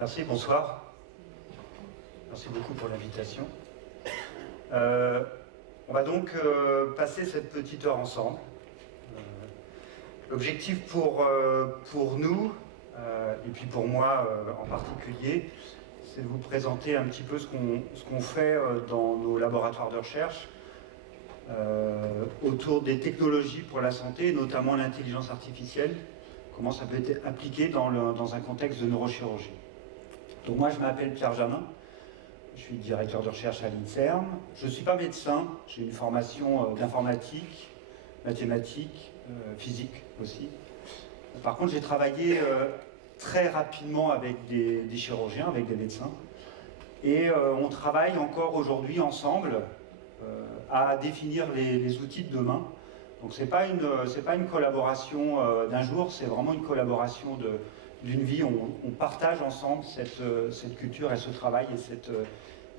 Merci, bonsoir. Merci beaucoup pour l'invitation. On va donc passer cette petite heure ensemble. L'objectif pour nous, et puis pour moi en particulier, c'est de vous présenter un petit peu ce qu'on fait dans nos laboratoires de recherche autour des technologies pour la santé, notamment l'intelligence artificielle, comment ça peut être appliqué dans un contexte de neurochirurgie. Donc moi je m'appelle Pierre Jamin, je suis directeur de recherche à l'INSERM. Je ne suis pas médecin, j'ai une formation d'informatique, mathématiques, physique aussi. Par contre j'ai travaillé très rapidement avec des chirurgiens, avec des médecins. Et on travaille encore aujourd'hui ensemble à définir les outils de demain. Donc c'est pas une collaboration d'un jour, c'est vraiment une collaboration d'une vie. On partage ensemble cette culture et ce travail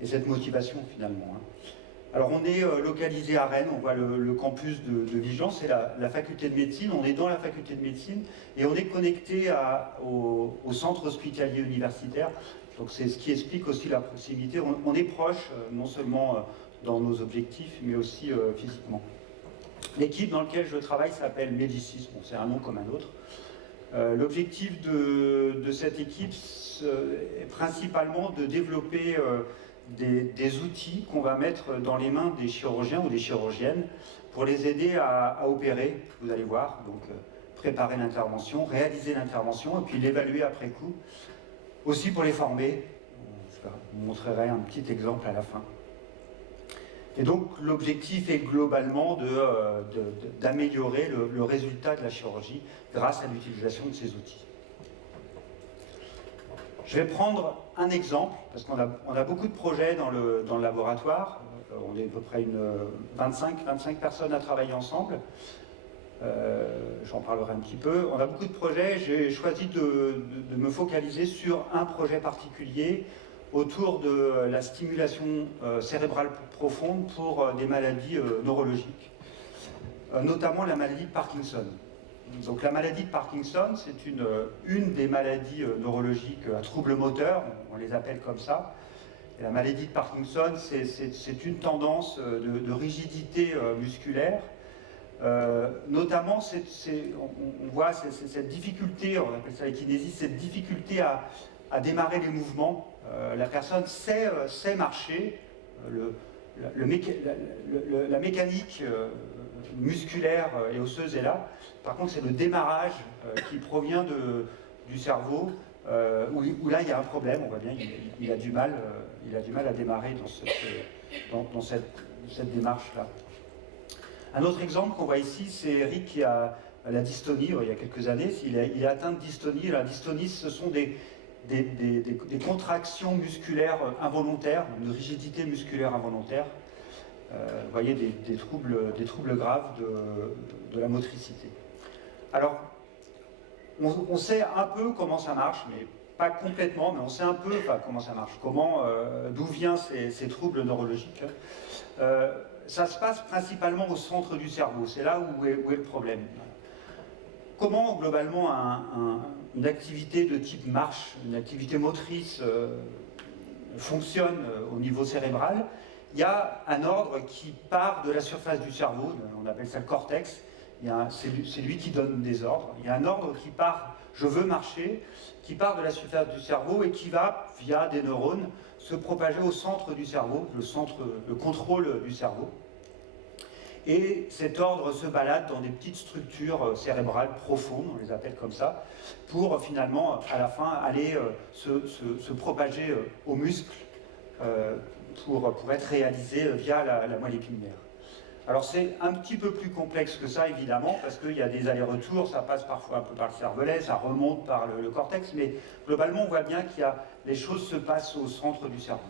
et cette motivation finalement. Alors on est localisé à Rennes, on voit le campus de Vigan, c'est la faculté de médecine, on est dans la faculté de médecine et on est connecté au centre hospitalier universitaire. Donc c'est ce qui explique aussi la proximité. On est proche, non seulement dans nos objectifs, mais aussi physiquement. L'équipe dans laquelle je travaille s'appelle Médicis, bon, c'est un nom comme un autre. L'objectif de cette équipe est principalement de développer des outils qu'on va mettre dans les mains des chirurgiens ou des chirurgiennes pour les aider à opérer, vous allez voir, donc préparer l'intervention, réaliser l'intervention et puis l'évaluer après coup. Aussi pour les former, je vous montrerai un petit exemple à la fin. Et donc l'objectif est globalement d'améliorer le résultat de la chirurgie grâce à l'utilisation de ces outils. Je vais prendre un exemple, parce qu'on a beaucoup de projets dans le laboratoire. On est à peu près 25 personnes à travailler ensemble. J'en parlerai un petit peu. On a beaucoup de projets. J'ai choisi de me focaliser sur un projet particulier autour de la stimulation cérébrale profonde pour des maladies neurologiques, notamment la maladie de Parkinson. Donc la maladie de Parkinson, c'est une des maladies neurologiques à troubles moteurs, on les appelle comme ça. Et la maladie de Parkinson, c'est une tendance de rigidité musculaire. Notamment, on voit cette difficulté, on appelle ça la kinésie, cette difficulté à démarrer les mouvements. La personne sait marcher, la mécanique musculaire et osseuse est là. Par contre, c'est le démarrage qui provient du cerveau, où là, il y a un problème, on voit bien, il a du mal à démarrer dans cette démarche-là. Un autre exemple qu'on voit ici, c'est Eric qui a la dystonie, il y a quelques années. Il est atteint de dystonie. La dystonie, ce sont des contractions musculaires involontaires, une rigidité musculaire involontaire. Vous voyez, des troubles graves de la motricité. Alors, on sait un peu comment ça marche, mais pas complètement, mais on sait un peu comment ça marche, d'où viennent ces troubles neurologiques. Ça se passe principalement au centre du cerveau, c'est là où est le problème. Comment, globalement, une activité de type marche, une activité motrice fonctionne au niveau cérébral? Il y a un ordre qui part de la surface du cerveau, on appelle ça le cortex, c'est lui qui donne des ordres. Il y a un ordre qui part, je veux marcher, qui part de la surface du cerveau et qui va, via des neurones, se propager au centre du cerveau, le contrôle du cerveau. Et cet ordre se balade dans des petites structures cérébrales profondes, on les appelle comme ça, pour finalement, à la fin, aller se propager aux muscles pour être réalisé via la moelle épinière. Alors c'est un petit peu plus complexe que ça, évidemment, parce qu'il y a des allers-retours, ça passe parfois un peu par le cervelet, ça remonte par le cortex, mais globalement, on voit bien que les choses se passent au centre du cerveau.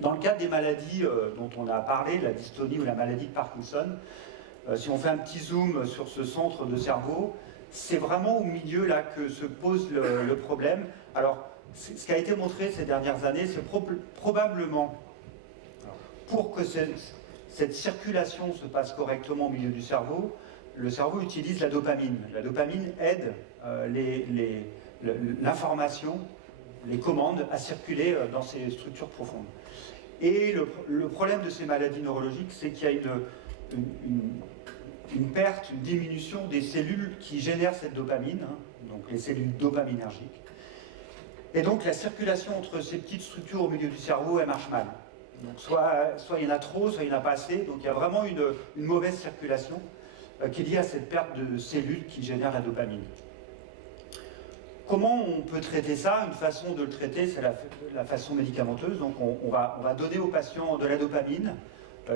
Dans le cadre des maladies dont on a parlé, la dystonie ou la maladie de Parkinson, si on fait un petit zoom sur ce centre de cerveau, c'est vraiment au milieu là que se pose le problème. Alors, ce qui a été montré ces dernières années, c'est probablement, pour que cette circulation se passe correctement au milieu du cerveau, le cerveau utilise la dopamine. La dopamine aide l'information les commande à circuler dans ces structures profondes. Et le problème de ces maladies neurologiques, c'est qu'il y a une perte, une diminution des cellules qui génèrent cette dopamine, hein, donc les cellules dopaminergiques. Et donc la circulation entre ces petites structures au milieu du cerveau, elle marche mal. Donc soit il y en a trop, soit il n'y en a pas assez. Donc il y a vraiment une mauvaise circulation qui est liée à cette perte de cellules qui génèrent la dopamine. Comment on peut traiter ça? Une façon de le traiter, c'est la façon médicamenteuse. Donc on va donner aux patients de la dopamine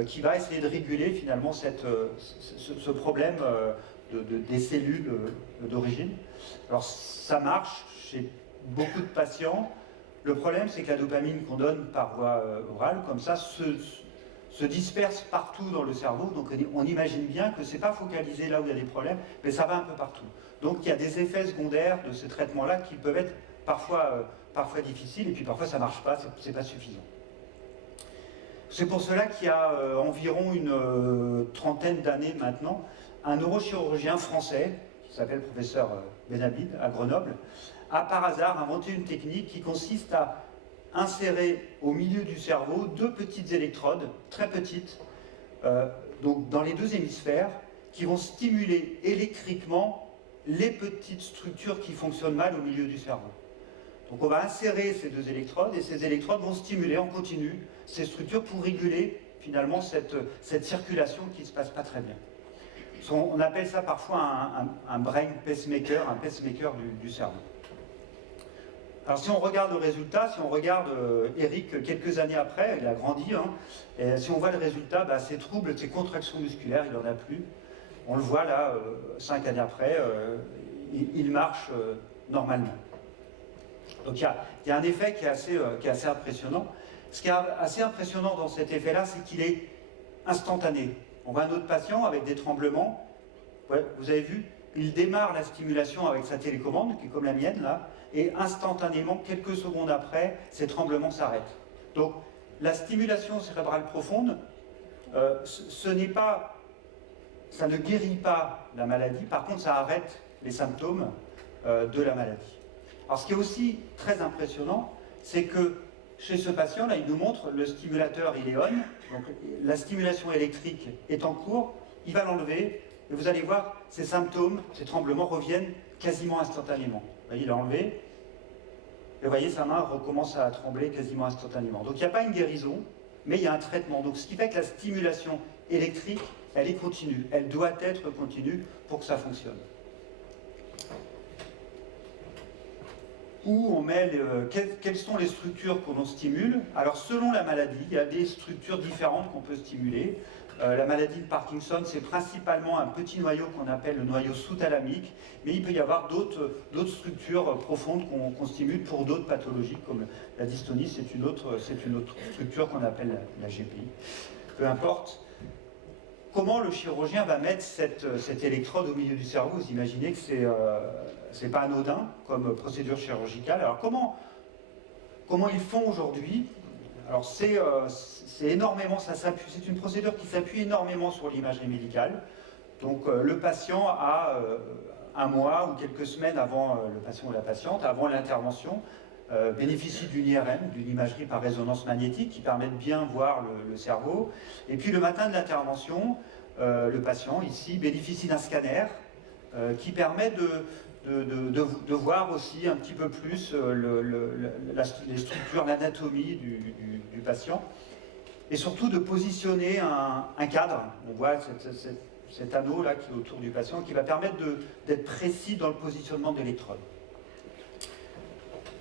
qui va essayer de réguler finalement ce problème des cellules d'origine. Alors ça marche chez beaucoup de patients. Le problème, c'est que la dopamine qu'on donne par voie orale, comme ça, se disperse partout dans le cerveau. Donc on imagine bien que ce n'est pas focalisé là où il y a des problèmes, mais ça va un peu partout. Donc il y a des effets secondaires de ces traitements-là qui peuvent être parfois difficiles, et puis parfois ça ne marche pas, ce n'est pas suffisant. C'est pour cela qu'il y a environ une trentaine d'années maintenant, un neurochirurgien français, qui s'appelle le professeur Benabid, à Grenoble, a par hasard inventé une technique qui consiste à insérer au milieu du cerveau deux petites électrodes, très petites, donc dans les deux hémisphères, qui vont stimuler électriquement les petites structures qui fonctionnent mal au milieu du cerveau. Donc on va insérer ces deux électrodes, et ces électrodes vont stimuler en continu ces structures pour réguler finalement cette circulation qui ne se passe pas très bien. On appelle ça parfois un brain pacemaker, un pacemaker du cerveau. Alors si on regarde le résultat, si on regarde Eric quelques années après, il a grandi, hein, et si on voit le résultat, ces troubles, ces contractions musculaires, il n'en a plus. On le voit là, 5 années après, il marche normalement. Donc il y a un effet qui est assez impressionnant. Ce qui est assez impressionnant dans cet effet-là, c'est qu'il est instantané. On voit un autre patient avec des tremblements. Ouais, vous avez vu, il démarre la stimulation avec sa télécommande, qui est comme la mienne là, et instantanément, quelques secondes après, ces tremblements s'arrêtent. Donc la stimulation cérébrale profonde, ça ne guérit pas la maladie, par contre ça arrête les symptômes de la maladie. Alors ce qui est aussi très impressionnant, c'est que chez ce patient, là, il nous montre le stimulateur, il est on, donc la stimulation électrique est en cours, il va l'enlever, et vous allez voir, ces symptômes, ces tremblements reviennent quasiment instantanément. Vous voyez, il a enlevé, et vous voyez, sa main recommence à trembler quasiment instantanément. Donc il n'y a pas une guérison, mais il y a un traitement. Donc ce qui fait que la stimulation électrique, elle est continue, elle doit être continue pour que ça fonctionne. Où on met quelles sont les structures que l'on stimule. Alors selon la maladie, il y a des structures différentes qu'on peut stimuler. La maladie de Parkinson, c'est principalement un petit noyau qu'on appelle le noyau sous-thalamique, mais il peut y avoir d'autres structures profondes qu'on stimule pour d'autres pathologies, comme la dystonie, c'est une autre structure qu'on appelle la GPI. Peu importe. Comment le chirurgien va mettre cette électrode au milieu du cerveau? Vous imaginez que c'est pas anodin comme procédure chirurgicale. Alors comment ils font aujourd'hui? Alors c'est énormément, c'est une procédure qui s'appuie énormément sur l'imagerie médicale. Donc le patient a un mois ou quelques semaines avant le patient ou la patiente, avant l'intervention, bénéficie d'une IRM, d'une imagerie par résonance magnétique, qui permet de bien voir le cerveau. Et puis le matin de l'intervention, le patient ici bénéficie d'un scanner qui permet de voir aussi un petit peu plus les structures, l'anatomie du patient, et surtout de positionner un cadre. On voit cet anneau là qui est autour du patient, qui va permettre d'être précis dans le positionnement de l'électrode.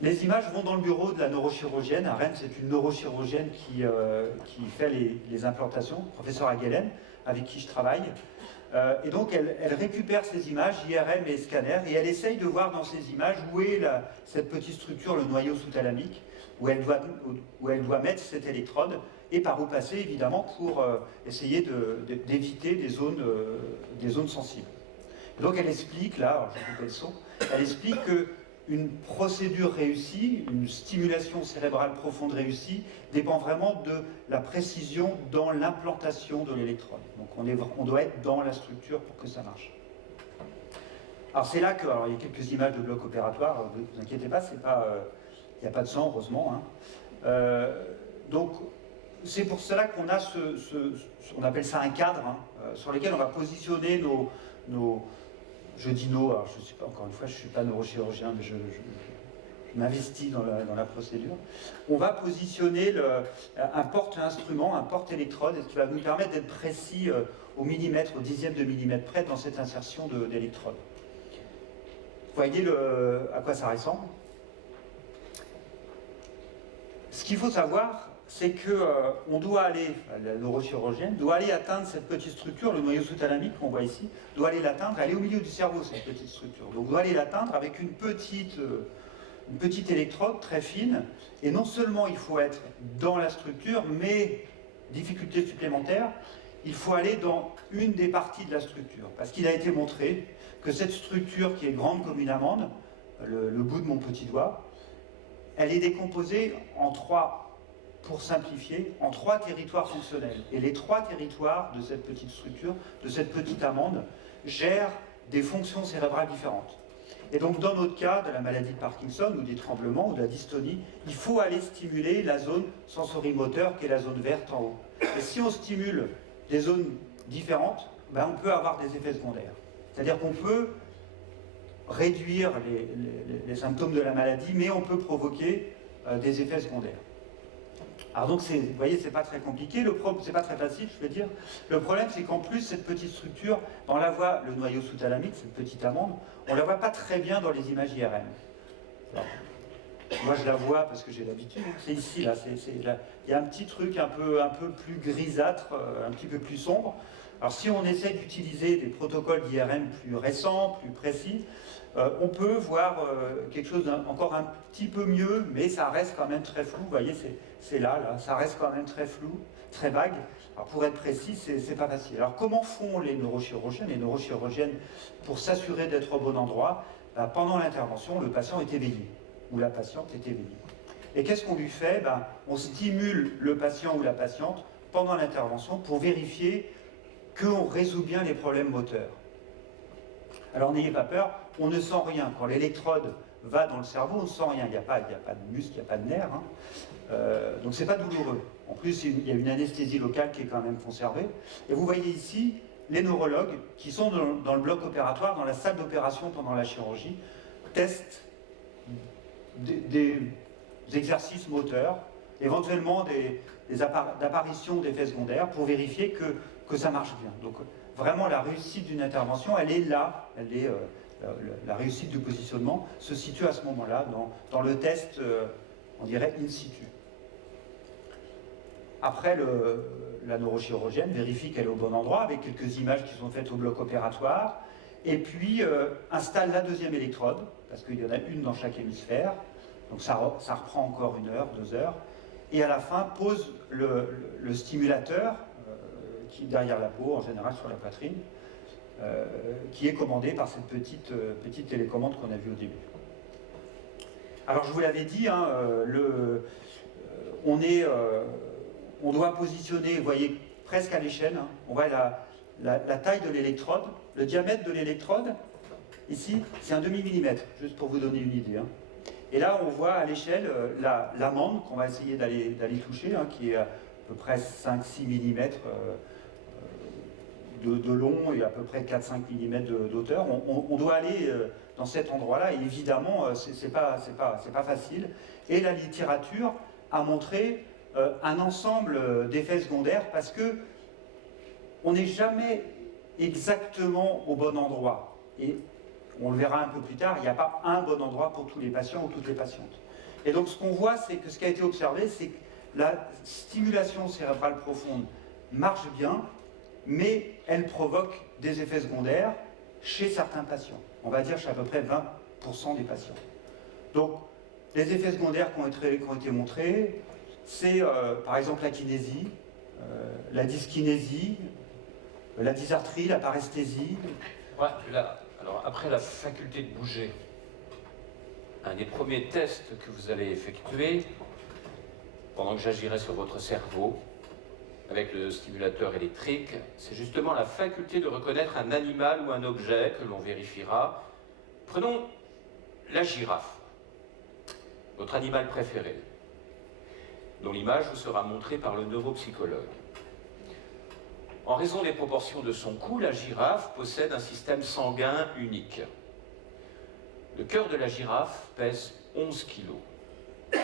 Les images vont dans le bureau de la neurochirurgienne. À Rennes, c'est une neurochirurgienne qui fait les implantations, professeur Aguelen, avec qui je travaille. Et donc, elle récupère ces images, IRM et scanner, et elle essaye de voir dans ces images où est cette petite structure, le noyau sous-thalamique, où elle doit mettre cette électrode, et par où passer, évidemment, pour essayer d'éviter des zones sensibles. Et donc, elle explique, là, alors je vais couper le son, elle explique que une procédure réussie, une stimulation cérébrale profonde réussie, dépend vraiment de la précision dans l'implantation de l'électrode. Donc on doit être dans la structure pour que ça marche. Alors c'est là que, alors il y a quelques images de bloc opératoire, ne vous inquiétez pas, Il n'y a pas de sang, heureusement. Hein. Donc, c'est pour cela qu'on a on appelle ça un cadre, hein, sur lequel on va positionner je dis nos, alors je sais pas, encore une fois, je ne suis pas neurochirurgien, mais je m'investis dans la procédure. On va positionner un porte-instrument, un porte-électrode, qui va nous permettre d'être précis au millimètre, au dixième de millimètre près dans cette insertion d'électrode. Vous voyez à quoi ça ressemble? Ce qu'il faut savoir, c'est qu'on doit aller, la neurochirurgienne doit aller atteindre cette petite structure, le noyau sous-thalamique qu'on voit ici, doit aller l'atteindre, elle est au milieu du cerveau, cette petite structure. Donc doit aller l'atteindre avec une petite électrode très fine, et non seulement il faut être dans la structure, mais, difficulté supplémentaire, il faut aller dans une des parties de la structure, parce qu'il a été montré que cette structure qui est grande comme une amande, le bout de mon petit doigt, elle est décomposée en trois, pour simplifier, en trois territoires fonctionnels. Et les trois territoires de cette petite structure, de cette petite amande, gèrent des fonctions cérébrales différentes. Et donc dans notre cas, de la maladie de Parkinson, ou des tremblements, ou de la dystonie, il faut aller stimuler la zone sensorimoteur, qui est la zone verte en haut. Et si on stimule des zones différentes, ben on peut avoir des effets secondaires. C'est-à-dire qu'on peut réduire les symptômes de la maladie, mais on peut provoquer des effets secondaires. Alors donc, vous voyez, c'est pas très compliqué, c'est pas très facile, je veux dire. Le problème, c'est qu'en plus, cette petite structure, on la voit, le noyau sous-thalamique, cette petite amande, on la voit pas très bien dans les images IRM. Alors, moi, je la vois parce que j'ai l'habitude, c'est ici, là, il y a un petit truc un peu plus grisâtre, un petit peu plus sombre. Alors si on essaie d'utiliser des protocoles d'IRM plus récents, plus précis, on peut voir quelque chose encore un petit peu mieux, mais ça reste quand même très flou. Vous voyez, c'est là, ça reste quand même très flou, très vague. Alors pour être précis, c'est pas facile. Alors comment font les neurochirurgiennes pour s'assurer d'être au bon endroit? Pendant l'intervention, le patient est éveillé, ou la patiente est éveillée. Et qu'est-ce qu'on lui fait? On stimule le patient ou la patiente pendant l'intervention pour vérifier qu'on résout bien les problèmes moteurs. Alors n'ayez pas peur, on ne sent rien. Quand l'électrode va dans le cerveau, on ne sent rien. Il n'y a pas de muscle, il n'y a pas de nerf. Hein. Donc c'est pas douloureux. En plus, il y a une anesthésie locale qui est quand même conservée. Et vous voyez ici les neurologues qui sont dans le bloc opératoire, dans la salle d'opération pendant la chirurgie, testent des exercices moteurs, éventuellement des apparitions d'effets secondaires pour vérifier que ça marche bien. Donc vraiment la réussite d'une intervention, elle est là, la réussite du positionnement se situe à ce moment-là dans le test, on dirait in situ. Après, la neurochirurgienne vérifie qu'elle est au bon endroit avec quelques images qui sont faites au bloc opératoire et puis installe la deuxième électrode, parce qu'il y en a une dans chaque hémisphère, donc ça reprend encore 1 heure, 2 heures, et à la fin pose le stimulateur qui est derrière la peau, en général sur la poitrine, qui est commandé par cette petite télécommande qu'on a vue au début. Alors je vous l'avais dit, hein, on doit positionner, vous voyez, presque à l'échelle, hein, on voit la taille de l'électrode, le diamètre de l'électrode, ici, c'est un demi-millimètre, juste pour vous donner une idée. Hein. Et là, on voit à l'échelle l'amande qu'on va essayer d'aller toucher, hein, qui est à peu près 5-6 mm de long et à peu près 4-5 mm d'auteur. On doit aller dans cet endroit-là, et évidemment, c'est pas facile. Et la littérature a montré un ensemble d'effets secondaires parce que on n'est jamais exactement au bon endroit. Et on le verra un peu plus tard, il n'y a pas un bon endroit pour tous les patients ou toutes les patientes. Et donc ce qu'on voit, c'est que ce qui a été observé, c'est que la stimulation cérébrale profonde marche bien, mais elle provoque des effets secondaires chez certains patients. On va dire chez à peu près 20% des patients. Donc les effets secondaires qui ont été montrés, c'est par exemple la kinésie, la dyskinésie, la dysarthrie, la paresthésie. Ouais, alors après la faculté de bouger, un des premiers tests que vous allez effectuer, pendant que j'agirai sur votre cerveau, avec le stimulateur électrique, c'est justement la faculté de reconnaître un animal ou un objet que l'on vérifiera. Prenons la girafe. votre animal préféré, dont l'image vous sera montrée par le neuropsychologue. En raison des proportions de son cou, la girafe possède un système sanguin unique. Le cœur de la girafe pèse 11 kg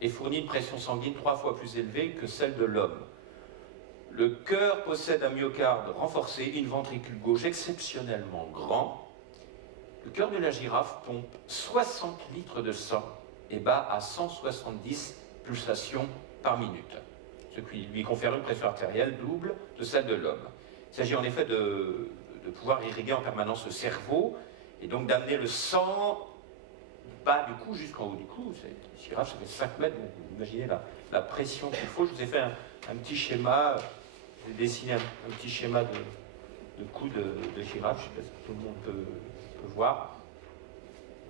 et fournit une pression sanguine 3 fois plus élevée que celle de l'homme. Le cœur possède un myocarde renforcé et une ventricule gauche exceptionnellement grand. Le cœur de la girafe pompe 60 litres de sang et bat à 170 pulsations par minute, ce qui lui confère une pression artérielle double de celle de l'homme. Il s'agit en effet de pouvoir irriguer en permanence le cerveau et donc d'amener le sang bas du cou jusqu'en haut du cou. La girafe, ça fait 5 mètres, donc vous imaginez la pression qu'il faut. Je vous ai fait un petit schéma, j'ai dessiné un petit schéma de cou de girafe, je ne sais pas si tout le monde peut voir.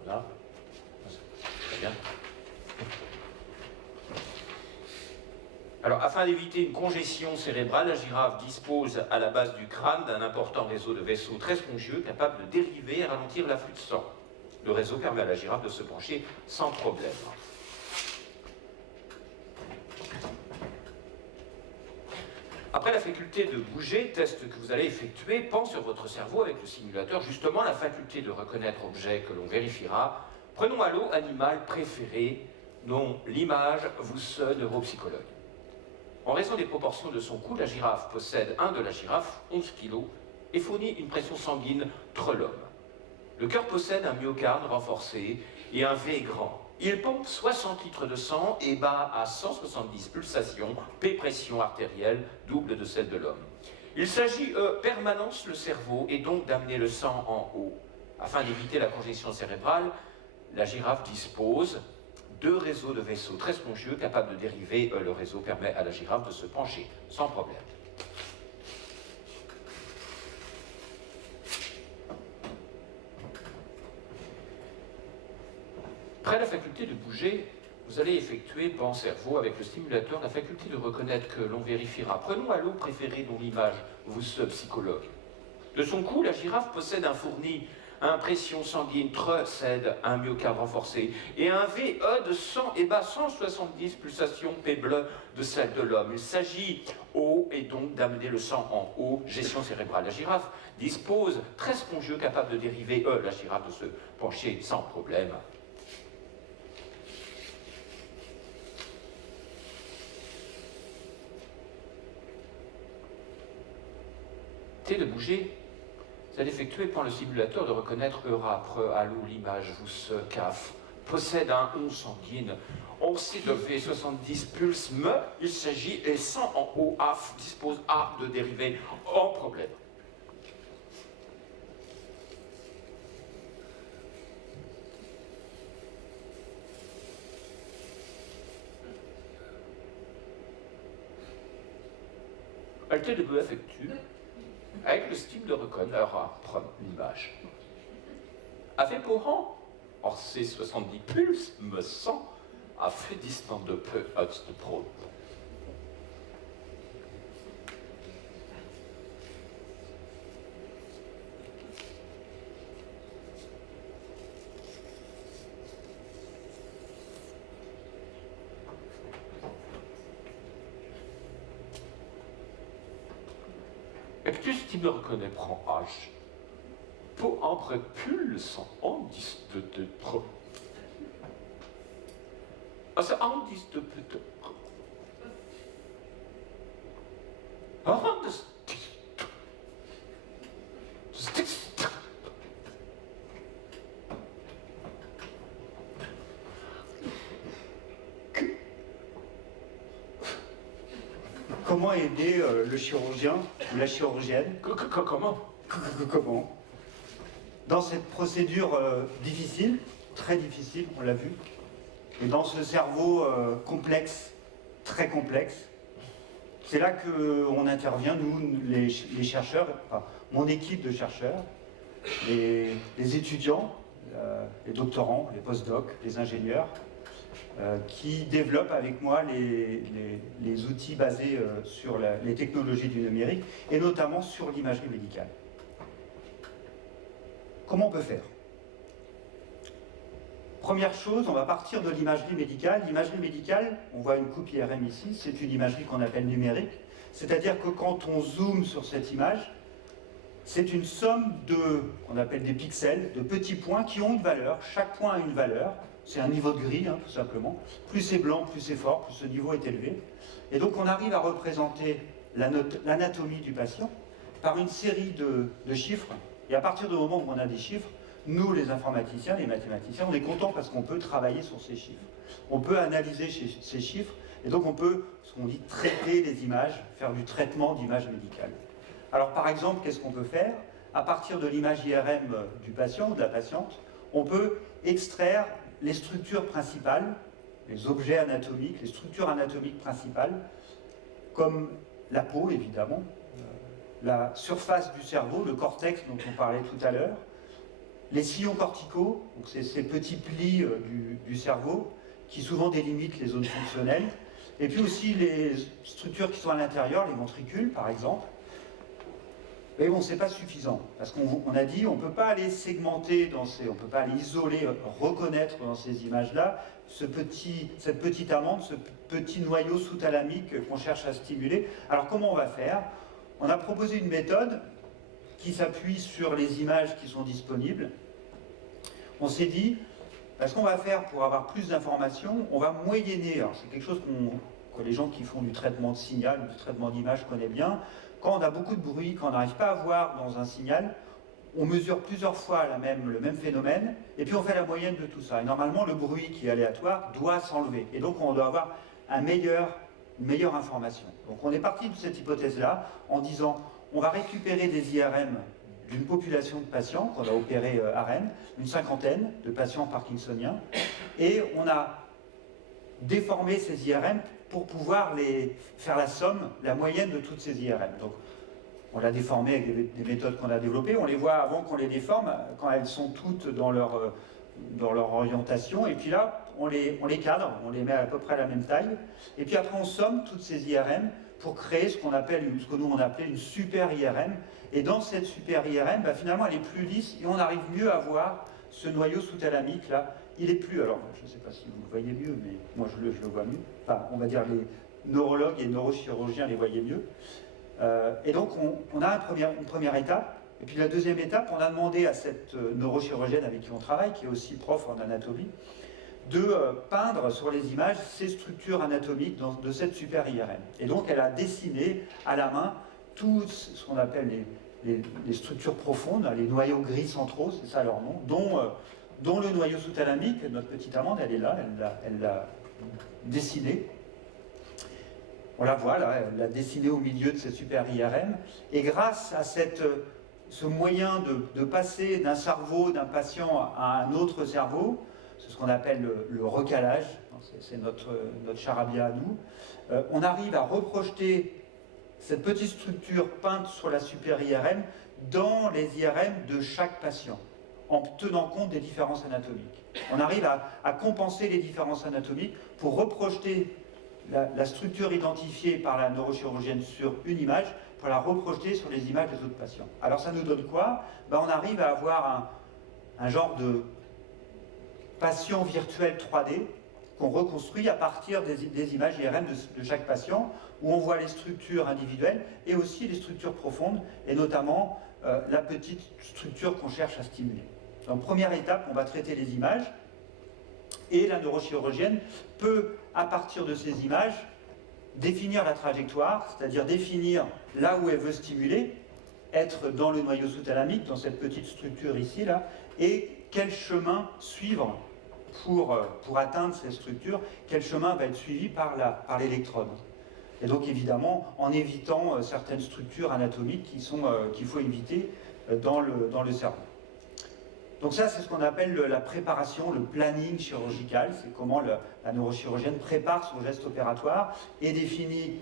Voilà, très bien. Alors, afin d'éviter une congestion cérébrale, la girafe dispose à la base du crâne d'un important réseau de vaisseaux très spongieux capable de dériver et ralentir l'afflux de sang. Le réseau permet à la girafe de se pencher sans problème. Après la faculté de bouger, test que vous allez effectuer, pend sur votre cerveau avec le simulateur justement la faculté de reconnaître objet que l'on vérifiera. Prenons à l'eau animal préféré dont l'image vous se neuropsychologue. En raison des proportions de son cou, la girafe possède un de la girafe, 11 kg, et fournit une pression sanguine l'homme. Le cœur possède un myocarde renforcé et un V grand. Il pompe 60 litres de sang et bat à 170 pulsations, P pression artérielle, double de celle de l'homme. Il s'agit, permanence le cerveau et donc d'amener le sang en haut. Afin d'éviter la congestion cérébrale, la girafe dispose 2 réseaux de vaisseaux très spongieux capables de dériver. Le réseau permet à la girafe de se pencher sans problème. Après la faculté de bouger, vous allez effectuer, pan cerveau, avec le stimulateur, la faculté de reconnaître que l'on vérifiera. Prenons à l'eau préféré dont l'image vous se psychologue. De son cou, la girafe possède un fourni à pression sanguine cède un myocarde renforcé et un VE de 100 et bas 170 pulsations P bleu de celle de l'homme. Il s'agit haut et donc d'amener le sang en haut, gestion cérébrale. La girafe dispose, très spongieux, capable de dériver la girafe de se pencher sans problème. De bouger, vous allez effectuer par le simulateur de reconnaître Pre, Allo, l'image, vous, CAF, possède un 11 sanguine, on sait de V70 pulse, me, il s'agit, et 100 en haut, AF, dispose A de dériver en problème. Alté de effectue avec le style de reconnaître à prendre l'image. A fait pour an, or c'est 70 pulses, me sent, a fait distant de peu, de pro. Actus qui me reconnaît prend H. Pour un pulse en 10 de pro. Ah, c'est en 10 de peu. Comment aider le chirurgien ou la chirurgienne? Comment? Comment? Dans cette procédure difficile, très difficile, on l'a vu, et dans ce cerveau complexe, très complexe, c'est là qu'on intervient, nous, les chercheurs, enfin, mon équipe de chercheurs, les étudiants, les doctorants, les postdocs, les ingénieurs, qui développent avec moi les outils basés sur les technologies du numérique, et notamment sur l'imagerie médicale. Comment on peut faire? première chose, on va partir de l'imagerie médicale. L'imagerie médicale, on voit une coupe IRM ici, c'est une imagerie qu'on appelle numérique. C'est-à-dire que quand on zoome sur cette image, c'est une somme qu'on appelle des pixels, de petits points qui ont une valeur. Chaque point a une valeur. C'est un niveau de gris, hein, tout simplement. Plus c'est blanc, plus c'est fort, plus ce niveau est élevé. Et donc on arrive à représenter l'anatomie du patient par une série de chiffres. Et à partir du moment où on a des chiffres, nous, les informaticiens, les mathématiciens, on est contents parce qu'on peut travailler sur ces chiffres. On peut analyser ces chiffres, et donc on peut, ce qu'on dit, traiter les images, faire du traitement d'images médicales. Alors par exemple, qu'est-ce qu'on peut faire? À partir de l'image IRM du patient ou de la patiente, on peut extraire les structures principales, les objets anatomiques, les structures anatomiques principales, comme la peau évidemment, la surface du cerveau, le cortex dont on parlait tout à l'heure, les sillons corticaux, donc c'est ces petits plis du cerveau qui souvent délimitent les zones fonctionnelles, et puis aussi les structures qui sont à l'intérieur, les ventricules par exemple. Mais bon, c'est pas suffisant, parce qu'on a dit on ne peut pas aller segmenter on ne peut pas aller isoler, reconnaître dans ces images-là cette petite amande, ce petit noyau sous-thalamique qu'on cherche à stimuler. Alors comment on va faire? On a proposé une méthode qui s'appuie sur les images qui sont disponibles. On s'est dit, ce qu'on va faire pour avoir plus d'informations, on va moyenner, alors c'est quelque chose que les gens qui font du traitement de signal ou du traitement d'image connaissent bien. Quand on a beaucoup de bruit, quand on n'arrive pas à voir dans un signal, on mesure plusieurs fois le même phénomène, et puis on fait la moyenne de tout ça. Et normalement, le bruit qui est aléatoire doit s'enlever. Et donc, on doit avoir une meilleure information. Donc, on est parti de cette hypothèse-là en disant, on va récupérer des IRM d'une population de patients qu'on a opéré à Rennes, une cinquantaine de patients parkinsoniens, et on a déformé ces IRM pour pouvoir faire la somme, la moyenne de toutes ces IRM. Donc, on l'a déformé avec des méthodes qu'on a développées. On les voit avant qu'on les déforme, quand elles sont toutes dans leur orientation. Et puis là, on les cadre, on les met à peu près à la même taille. Et puis après, on somme toutes ces IRM pour créer ce que nous on appelait une super IRM. Et dans cette super IRM, finalement, elle est plus lisse et on arrive mieux à voir ce noyau sous-thalamique là. Il est plus, alors je ne sais pas si vous le voyez mieux, mais moi je le vois mieux. Enfin, on va dire les neurologues et neurochirurgiens les voyaient mieux. Et donc on a une première étape. Et puis la deuxième étape, on a demandé à cette neurochirurgienne avec qui on travaille, qui est aussi prof en anatomie, de peindre sur les images ces structures anatomiques de cette super IRM. Et donc elle a dessiné à la main tout ce qu'on appelle les structures profondes, les noyaux gris centraux, c'est ça leur nom, dont le noyau sous-thalamique, notre petite amande, elle est là, elle l'a dessiné. On la voit là, elle l'a dessiné au milieu de cette super IRM. Et grâce à ce moyen de passer d'un cerveau d'un patient à un autre cerveau, c'est ce qu'on appelle le recalage, c'est notre charabia à nous, on arrive à reprojeter cette petite structure peinte sur la super IRM dans les IRM de chaque patient, en tenant compte des différences anatomiques. On arrive à compenser les différences anatomiques pour reprojeter la structure identifiée par la neurochirurgienne sur une image, pour la reprojeter sur les images des autres patients. Alors ça nous donne quoi? On arrive à avoir un genre de patient virtuel 3D qu'on reconstruit à partir des images IRM de chaque patient, où on voit les structures individuelles et aussi les structures profondes, et notamment la petite structure qu'on cherche à stimuler. Donc première étape, on va traiter les images, et la neurochirurgienne peut, à partir de ces images, définir la trajectoire, c'est-à-dire définir là où elle veut stimuler, être dans le noyau sous-thalamique, dans cette petite structure ici, là, et quel chemin suivre pour atteindre ces structures, quel chemin va être suivi par l'électrode. Et donc évidemment, en évitant certaines structures anatomiques qu'il faut éviter dans le cerveau. Donc ça, c'est ce qu'on appelle la préparation, le planning chirurgical. C'est comment la neurochirurgienne prépare son geste opératoire et définit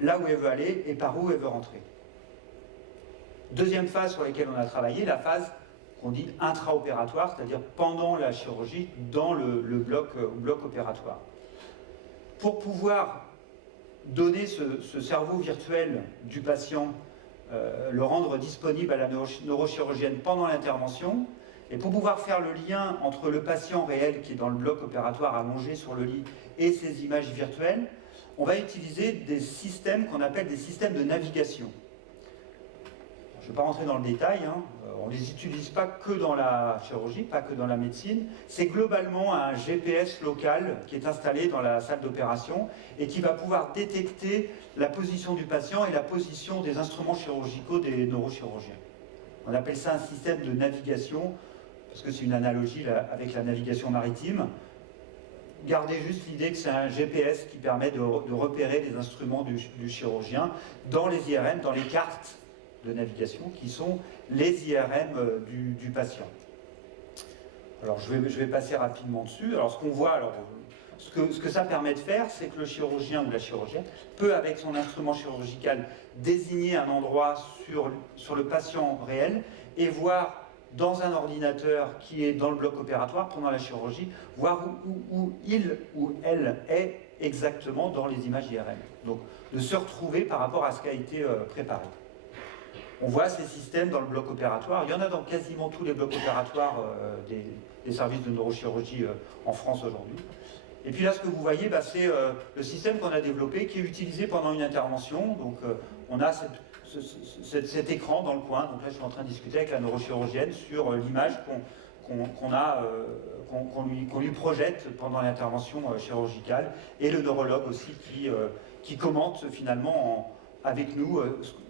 là où elle veut aller et par où elle veut rentrer. Deuxième phase sur laquelle on a travaillé, la phase qu'on dit intra-opératoire, c'est-à-dire pendant la chirurgie, dans le bloc opératoire. Pour pouvoir donner ce cerveau virtuel du patient, le rendre disponible à la neurochirurgienne pendant l'intervention, Et pour pouvoir faire le lien entre le patient réel qui est dans le bloc opératoire allongé sur le lit et ces images virtuelles, on va utiliser des systèmes qu'on appelle des systèmes de navigation. Je ne vais pas rentrer dans le détail, hein. On ne les utilise pas que dans la chirurgie, pas que dans la médecine. C'est globalement un GPS local qui est installé dans la salle d'opération et qui va pouvoir détecter la position du patient et la position des instruments chirurgicaux des neurochirurgiens. On appelle ça un système de navigation, parce que c'est une analogie avec la navigation maritime. Gardez juste l'idée que c'est un GPS qui permet de repérer les instruments du chirurgien dans les IRM, dans les cartes de navigation, qui sont les IRM du patient. Alors je vais passer rapidement dessus. Alors ce qu'on voit, ce que ça permet de faire, c'est que le chirurgien ou la chirurgienne peut, avec son instrument chirurgical, désigner un endroit sur le patient réel et voir dans un ordinateur qui est dans le bloc opératoire pendant la chirurgie, voir où il ou elle est exactement dans les images IRM. Donc de se retrouver par rapport à ce qui a été préparé. On voit ces systèmes dans le bloc opératoire. Il y en a dans quasiment tous les blocs opératoires des services de neurochirurgie en France aujourd'hui. Et puis là, ce que vous voyez, c'est le système qu'on a développé, qui est utilisé pendant une intervention. Donc on a cet écran dans le coin. Donc là, je suis en train de discuter avec la neurochirurgienne sur l'image qu'on lui projette pendant l'intervention chirurgicale. Et le neurologue aussi qui commente finalement avec nous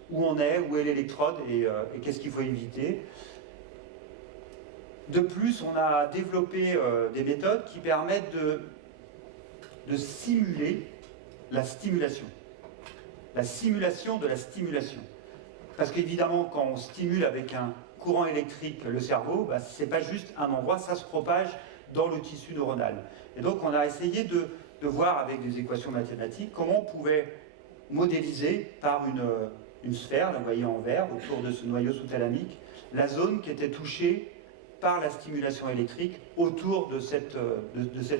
où on est, où est l'électrode et qu'est-ce qu'il faut éviter. De plus, on a développé des méthodes qui permettent de simuler la stimulation. La simulation de la stimulation. Parce qu'évidemment, quand on stimule avec un courant électrique le cerveau, ce n'est pas juste un endroit, ça se propage dans le tissu neuronal. Et donc, on a essayé de voir avec des équations mathématiques comment on pouvait modéliser par une sphère, là, vous voyez en vert, autour de ce noyau sous-thalamique, la zone qui était touchée par la stimulation électrique autour de cette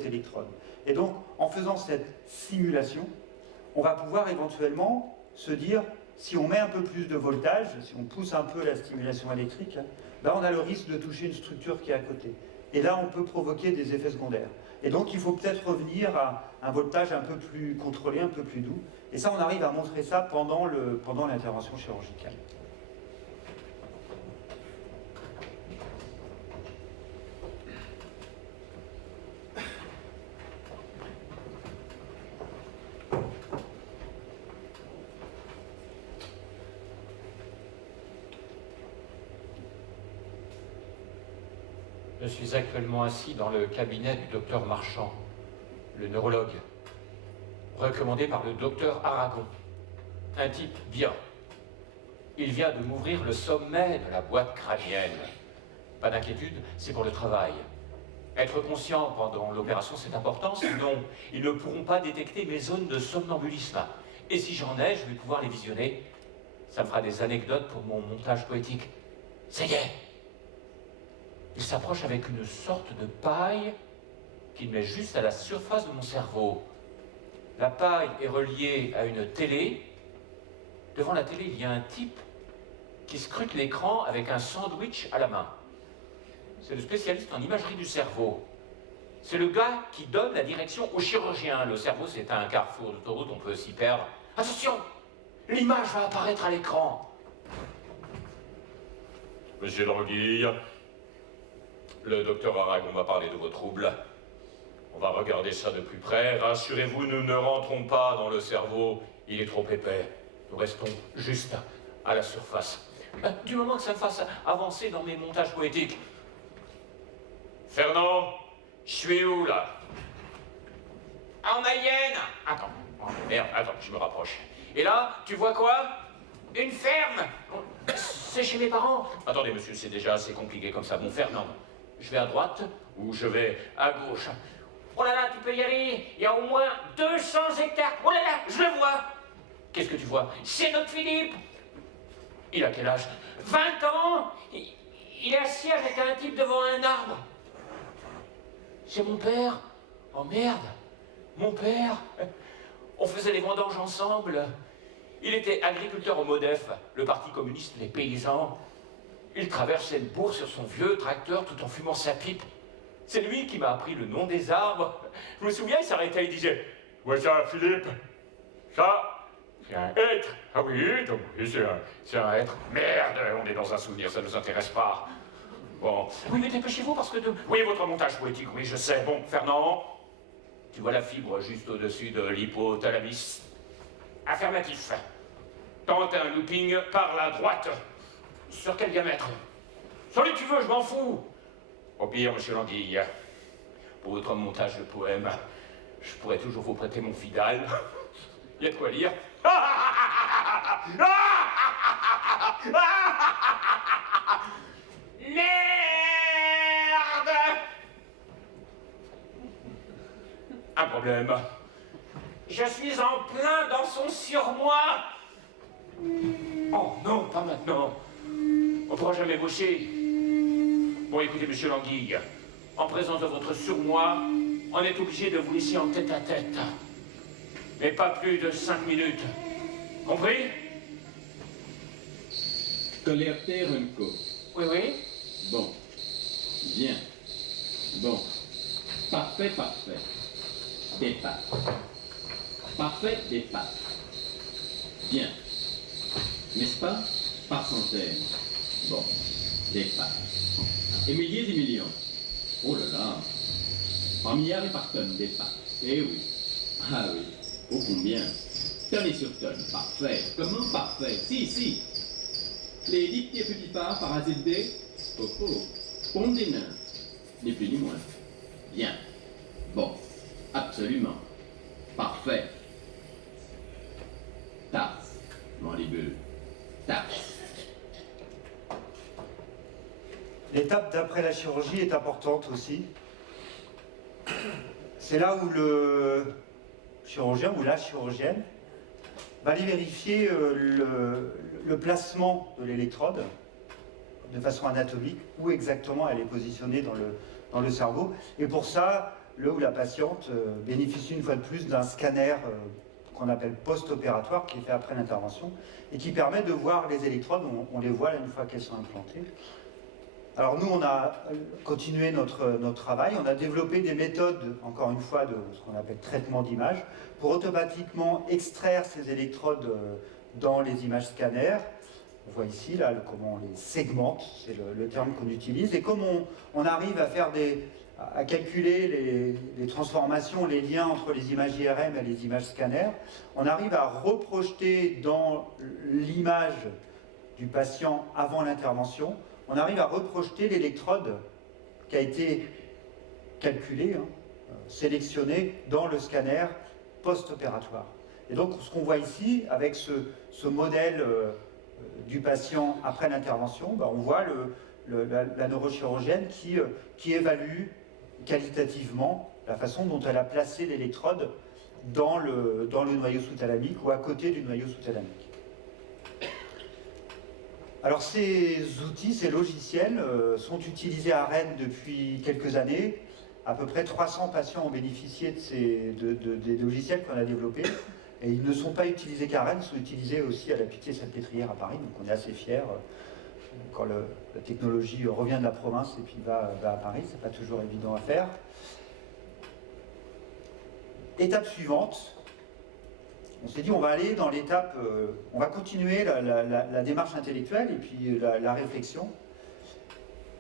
électrode. Et donc, en faisant cette simulation, on va pouvoir éventuellement se dire, si on met un peu plus de voltage, si on pousse un peu la stimulation électrique, on a le risque de toucher une structure qui est à côté. Et là, on peut provoquer des effets secondaires. Et donc, il faut peut-être revenir à un voltage un peu plus contrôlé, un peu plus doux. Et ça, on arrive à montrer ça pendant l'intervention chirurgicale. Je suis actuellement assis dans le cabinet du docteur Marchand, le neurologue, recommandé par le docteur Aragon. Un type bien. Il vient de m'ouvrir le sommet de la boîte crânienne. Pas d'inquiétude, c'est pour le travail. Être conscient pendant l'opération, c'est important, sinon ils ne pourront pas détecter mes zones de somnambulisme. Et si j'en ai, je vais pouvoir les visionner. Ça me fera des anecdotes pour mon montage poétique. Ça y est! Il s'approche avec une sorte de paille qu'il met juste à la surface de mon cerveau. La paille est reliée à une télé. Devant la télé, il y a un type qui scrute l'écran avec un sandwich à la main. C'est le spécialiste en imagerie du cerveau. C'est le gars qui donne la direction au chirurgien. Le cerveau, c'est un carrefour d'autoroute, on peut s'y perdre. Attention! L'image va apparaître à l'écran. Monsieur Languille, le docteur Aragon m'a parlé de vos troubles. On va regarder ça de plus près. Rassurez-vous, nous ne rentrons pas dans le cerveau. Il est trop épais. Nous restons juste à la surface. Du moment que ça me fasse avancer dans mes montages poétiques. Fernand, je suis où, là? En Mayenne. Attends. Oh, merde, attends, je me rapproche. Et là, tu vois quoi? Une ferme. C'est chez mes parents. Attendez, monsieur, c'est déjà assez compliqué comme ça. Bon, Fernand, je vais à droite ou je vais à gauche? Oh là là, tu peux y aller. Il y a au moins 200 hectares. Oh là là, je le vois. Qu'est-ce que tu vois? C'est notre Philippe. Il a quel âge? 20 ans. Il est assis avec un type devant un arbre. C'est mon père. Oh merde. Mon père. On faisait les vendanges ensemble. Il était agriculteur au MODEF, le parti communiste des paysans. Il traversait une bourse sur son vieux tracteur tout en fumant sa pipe. C'est lui qui m'a appris le nom des arbres. Je me souviens, il s'arrêtait et il disait « Ouais ça, Philippe, ça, c'est un hêtre. Ah oui, donc oui, c'est un hêtre. Merde, on est dans un souvenir, ça ne nous intéresse pas. Bon, oui, mais dépêchez-vous parce que... Oui, votre montage poétique, oui, je sais. Bon, Fernand, tu vois la fibre juste au-dessus de l'hypothalamus. Affirmatif. Tente un looping par la droite. Sur quel diamètre? Celui que tu veux, je m'en fous. Au pire, monsieur Languille, pour votre montage de poème, je pourrais toujours vous prêter mon Vidal. Il y a de quoi lire. Merde! Un problème. Je suis en plein dans son surmoi. Oh non, pas maintenant. On ne pourra jamais gaucher. Bon, écoutez, monsieur Languille, en présence de votre surmoi, on est obligé de vous laisser en tête-à-tête. Mais pas plus de 5 minutes. Compris? Coléoptère Unco. Oui, oui. Bon. Bien. Bon. Parfait, parfait. Des pattes. Parfait, des pattes. Bien. N'est-ce pas? Par centaines. Bon. Des pattes. Et milliers et millions. Oh là là. Par milliards et par tonnes des pattes. Eh oui. Ah oui. Oh combien? Tonnes et sur tonnes. Parfait. Comment parfait? Si, si. Les 10 petits phares parasites des... Oh oh. Pont des nains. Ni plus ni moins. Bien. Bon. Absolument. Parfait. Tarse. Mandibule. Tarse. L'étape d'après la chirurgie est importante aussi. C'est là où le chirurgien ou la chirurgienne va aller vérifier le placement de l'électrode de façon anatomique, où exactement elle est positionnée dans le cerveau. Et pour ça, le ou la patiente bénéficie une fois de plus d'un scanner qu'on appelle post-opératoire, qui est fait après l'intervention, et qui permet de voir les électrodes, on les voit une fois qu'elles sont implantées. Alors nous, on a continué notre travail, on a développé des méthodes, encore une fois, de ce qu'on appelle traitement d'image, pour automatiquement extraire ces électrodes dans les images scanners. On voit ici là, comment on les segmente, c'est le terme qu'on utilise, et comme on arrive à faire à calculer les transformations, les liens entre les images IRM et les images scanners, on arrive à reprojeter dans l'image du patient avant l'intervention, on arrive à reprojeter l'électrode qui a été calculée, sélectionnée dans le scanner post-opératoire. Et donc ce qu'on voit ici, avec ce modèle du patient après l'intervention, on voit la neurochirurgienne qui évalue qualitativement la façon dont elle a placé l'électrode dans le noyau sous-thalamique ou à côté du noyau sous-thalamique. Alors ces outils, ces logiciels sont utilisés à Rennes depuis quelques années. À peu près 300 patients ont bénéficié des logiciels qu'on a développés. Et ils ne sont pas utilisés qu'à Rennes, ils sont utilisés aussi à la Pitié-Salpêtrière à Paris. Donc on est assez fiers quand la technologie revient de la province et puis va à Paris. C'est pas toujours évident à faire. Étape suivante. On s'est dit, on va aller dans l'étape, on va continuer la démarche intellectuelle et puis la réflexion.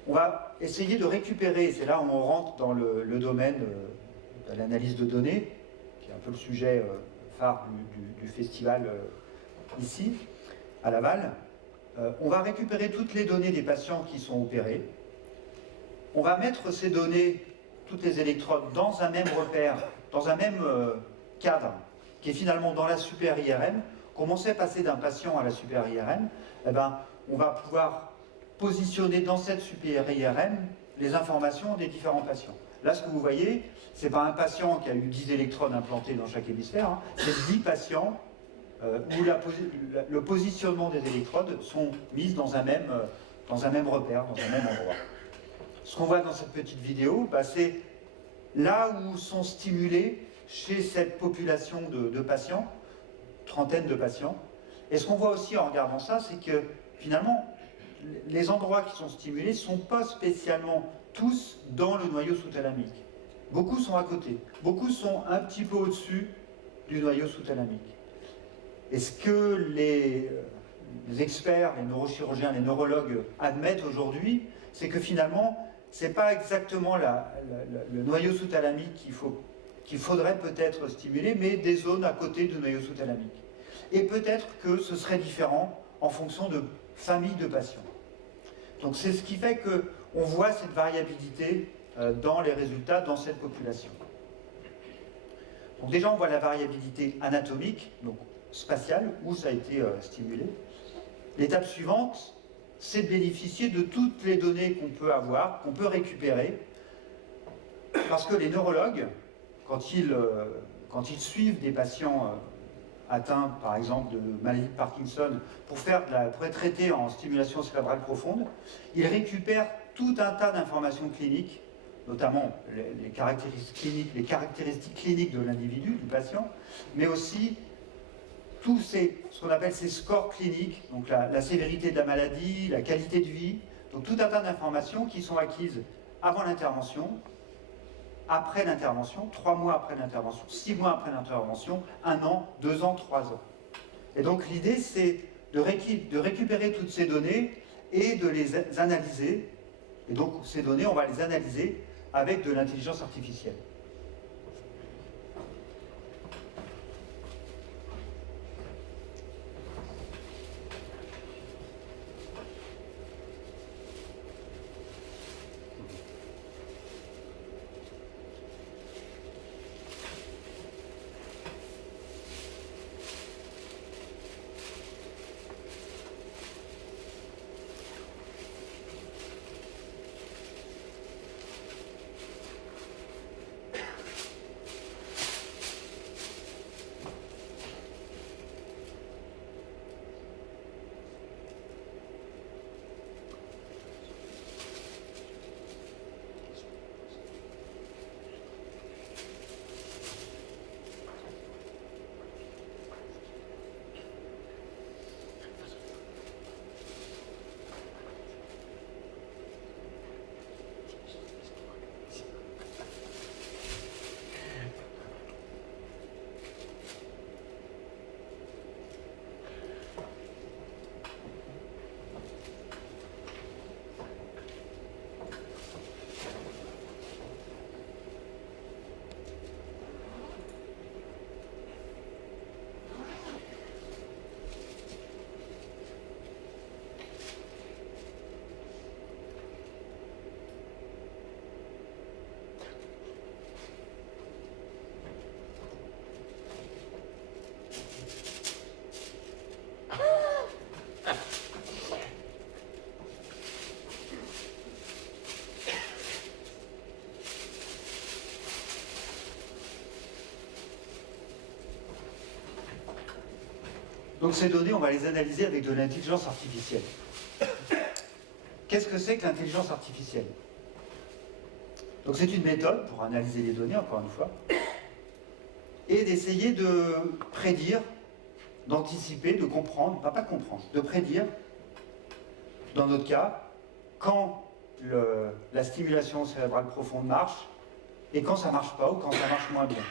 On va essayer de récupérer, c'est là où on rentre dans le domaine de l'analyse de données, qui est un peu le sujet phare du festival ici, à Laval. On va récupérer toutes les données des patients qui sont opérés. On va mettre ces données, toutes les électrodes, dans un même repère, dans un même cadre, qui est finalement dans la super IRM. Comme on sait passer d'un patient à la super IRM, eh ben, on va pouvoir positionner dans cette super IRM les informations des différents patients. Là, ce que vous voyez, ce n'est pas un patient qui a eu 10 électrodes implantées dans chaque hémisphère, c'est 10 patients où le positionnement des électrodes sont mises dans un même repère, dans un même endroit. Ce qu'on voit dans cette petite vidéo, c'est là où sont stimulés chez cette population de patients, trentaine de patients. Et ce qu'on voit aussi en regardant ça, c'est que finalement, les endroits qui sont stimulés ne sont pas spécialement tous dans le noyau sous-thalamique. Beaucoup sont à côté, beaucoup sont un petit peu au-dessus du noyau sous-thalamique. Et ce que les experts, les neurochirurgiens, les neurologues admettent aujourd'hui, c'est que finalement, ce n'est pas exactement le noyau sous-thalamique qu'il faudrait peut-être stimuler, mais des zones à côté du noyau sous-thalamique. Et peut-être que ce serait différent en fonction de familles de patients. Donc c'est ce qui fait qu'on voit cette variabilité dans les résultats dans cette population. Donc déjà, on voit la variabilité anatomique, donc spatiale, où ça a été stimulé. L'étape suivante, c'est de bénéficier de toutes les données qu'on peut avoir, qu'on peut récupérer, parce que les neurologues, quand ils suivent des patients atteints, par exemple, de maladie de Parkinson, pour être traités en stimulation cérébrale profonde, ils récupèrent tout un tas d'informations cliniques, notamment les caractéristiques cliniques de l'individu, du patient, mais aussi tous ce qu'on appelle ces scores cliniques, donc la sévérité de la maladie, la qualité de vie, donc tout un tas d'informations qui sont acquises avant l'intervention, après l'intervention, 3 mois après l'intervention, 6 mois après l'intervention, 1 an, 2 ans, 3 ans. Et donc l'idée, c'est de récupérer toutes ces données et de les analyser. Et donc ces données, on va les analyser avec de l'intelligence artificielle. Donc ces données, on va les analyser avec de l'intelligence artificielle. Qu'est-ce que c'est que l'intelligence artificielle? Donc c'est une méthode pour analyser les données, encore une fois, et d'essayer de prédire, d'anticiper, de comprendre, pas comprendre, de prédire, dans notre cas, quand la stimulation cérébrale profonde marche, et quand ça ne marche pas, ou quand ça marche moins bien.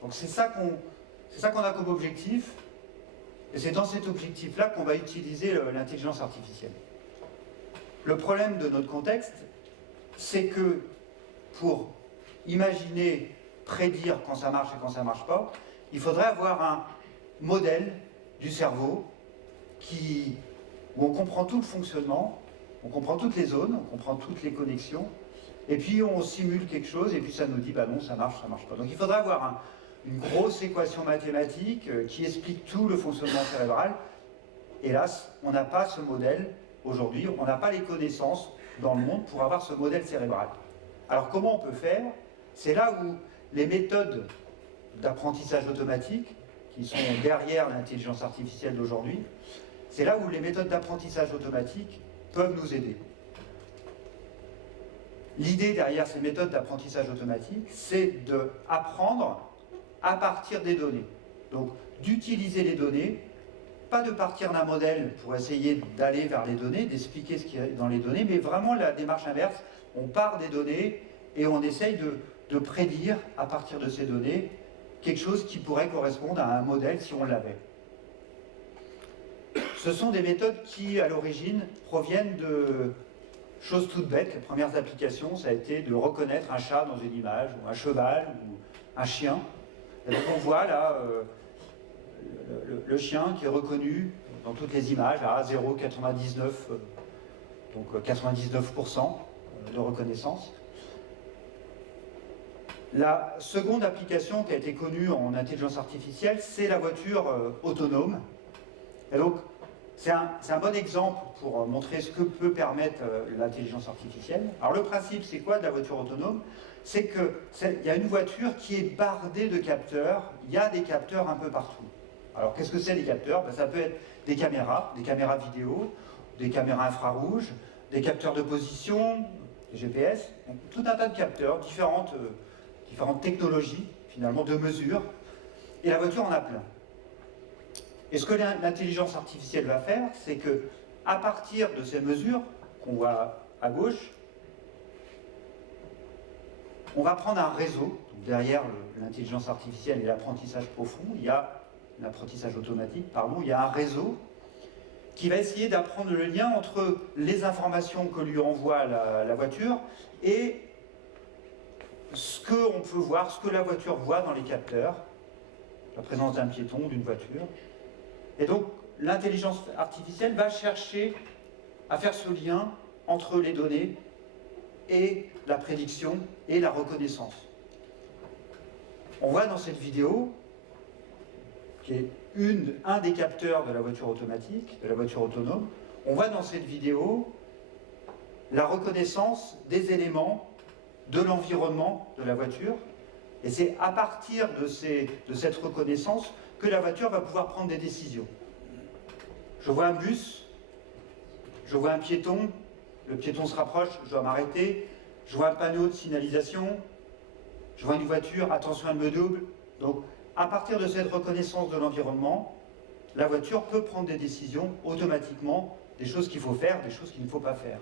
Donc c'est ça qu'on a comme objectif, et c'est dans cet objectif-là qu'on va utiliser l'intelligence artificielle. Le problème de notre contexte, c'est que pour imaginer, prédire quand ça marche et quand ça ne marche pas, il faudrait avoir un modèle du cerveau où on comprend tout le fonctionnement, on comprend toutes les zones, on comprend toutes les connexions, et puis on simule quelque chose, et puis ça nous dit, bah non, ça marche pas. Donc il faudrait avoir une grosse équation mathématique qui explique tout le fonctionnement cérébral. Hélas, on n'a pas ce modèle aujourd'hui, on n'a pas les connaissances dans le monde pour avoir ce modèle cérébral. Alors comment on peut faire? C'est là où les méthodes d'apprentissage automatique, qui sont derrière l'intelligence artificielle d'aujourd'hui, c'est là où les méthodes d'apprentissage automatique peuvent nous aider. L'idée derrière ces méthodes d'apprentissage automatique, c'est d'apprendre à partir des données. Donc d'utiliser les données pas de partir d'un modèle pour essayer d'aller vers les données, d'expliquer ce qu'il y a dans les données, mais vraiment la démarche inverse. On part des données et on essaye de prédire à partir de ces données quelque chose qui pourrait correspondre à un modèle si on l'avait. Ce sont des méthodes qui, à l'origine, proviennent de choses toutes bêtes. Les premières applications, ça a été de reconnaître un chat dans une image, ou un cheval, ou un chien. Et donc on voit là le chien qui est reconnu dans toutes les images à 0,99, donc 99% de reconnaissance. La seconde application qui a été connue en intelligence artificielle, c'est la voiture autonome. Et donc, c'est un bon exemple pour montrer ce que peut permettre l'intelligence artificielle. Alors le principe, c'est quoi de la voiture autonome? C'est qu'il y a une voiture qui est bardée de capteurs. Il y a des capteurs un peu partout. Alors qu'est-ce que c'est des capteurs? Ça peut être des caméras vidéo, des caméras infrarouges, des capteurs de position, des GPS, donc, tout un tas de capteurs, différentes technologies finalement de mesure. Et la voiture en a plein. Et ce que l'intelligence artificielle va faire, c'est que, à partir de ces mesures qu'on voit à gauche, on va prendre un réseau. Donc derrière l'intelligence artificielle et l'apprentissage profond, il y a l'apprentissage automatique, pardon, il y a un réseau qui va essayer d'apprendre le lien entre les informations que lui envoie la voiture et ce qu'on peut voir, ce que la voiture voit dans les capteurs, la présence d'un piéton, d'une voiture. Et donc, l'intelligence artificielle va chercher à faire ce lien entre les données et la prédiction et la reconnaissance. On voit dans cette vidéo, qui est un des capteurs de la voiture automatique, de la voiture autonome, on voit dans cette vidéo la reconnaissance des éléments de l'environnement de la voiture. Et c'est à partir de cette reconnaissance que la voiture va pouvoir prendre des décisions. Je vois un bus, je vois un piéton, le piéton se rapproche, je dois m'arrêter, je vois un panneau de signalisation, je vois une voiture, attention elle me double. Donc à partir de cette reconnaissance de l'environnement, la voiture peut prendre des décisions automatiquement, des choses qu'il faut faire, des choses qu'il ne faut pas faire.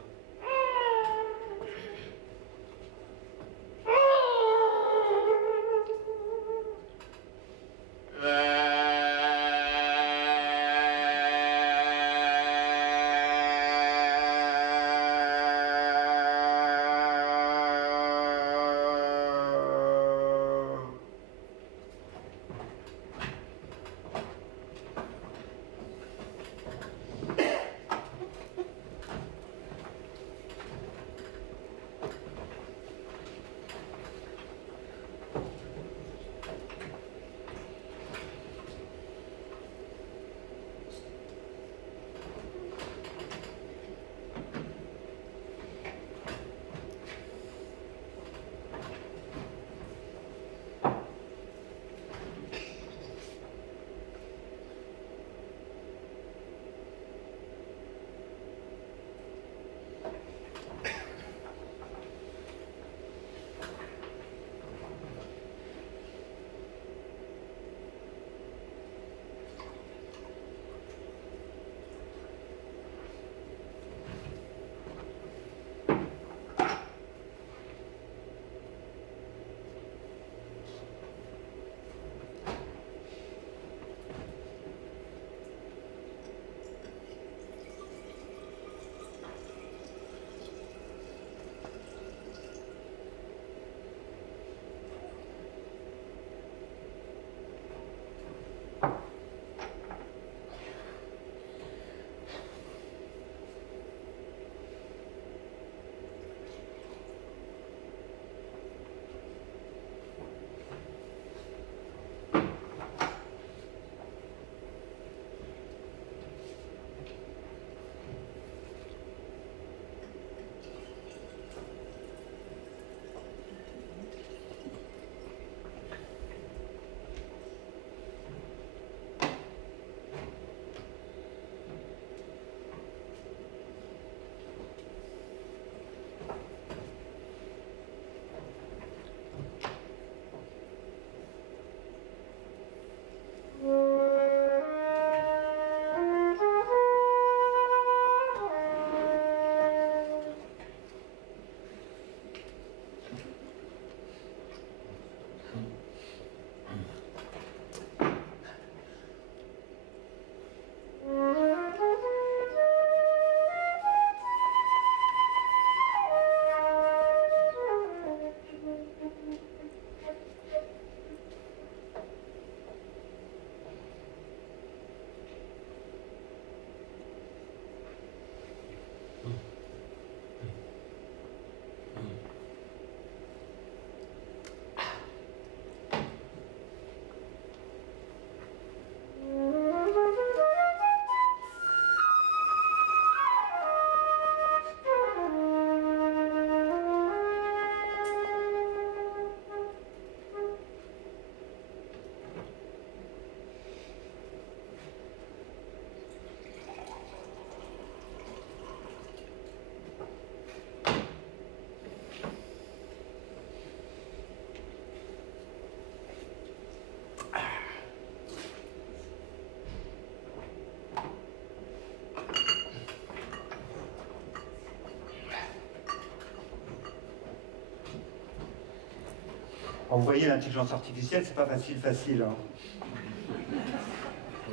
Alors, vous voyez, l'intelligence artificielle, c'est pas facile. Hein.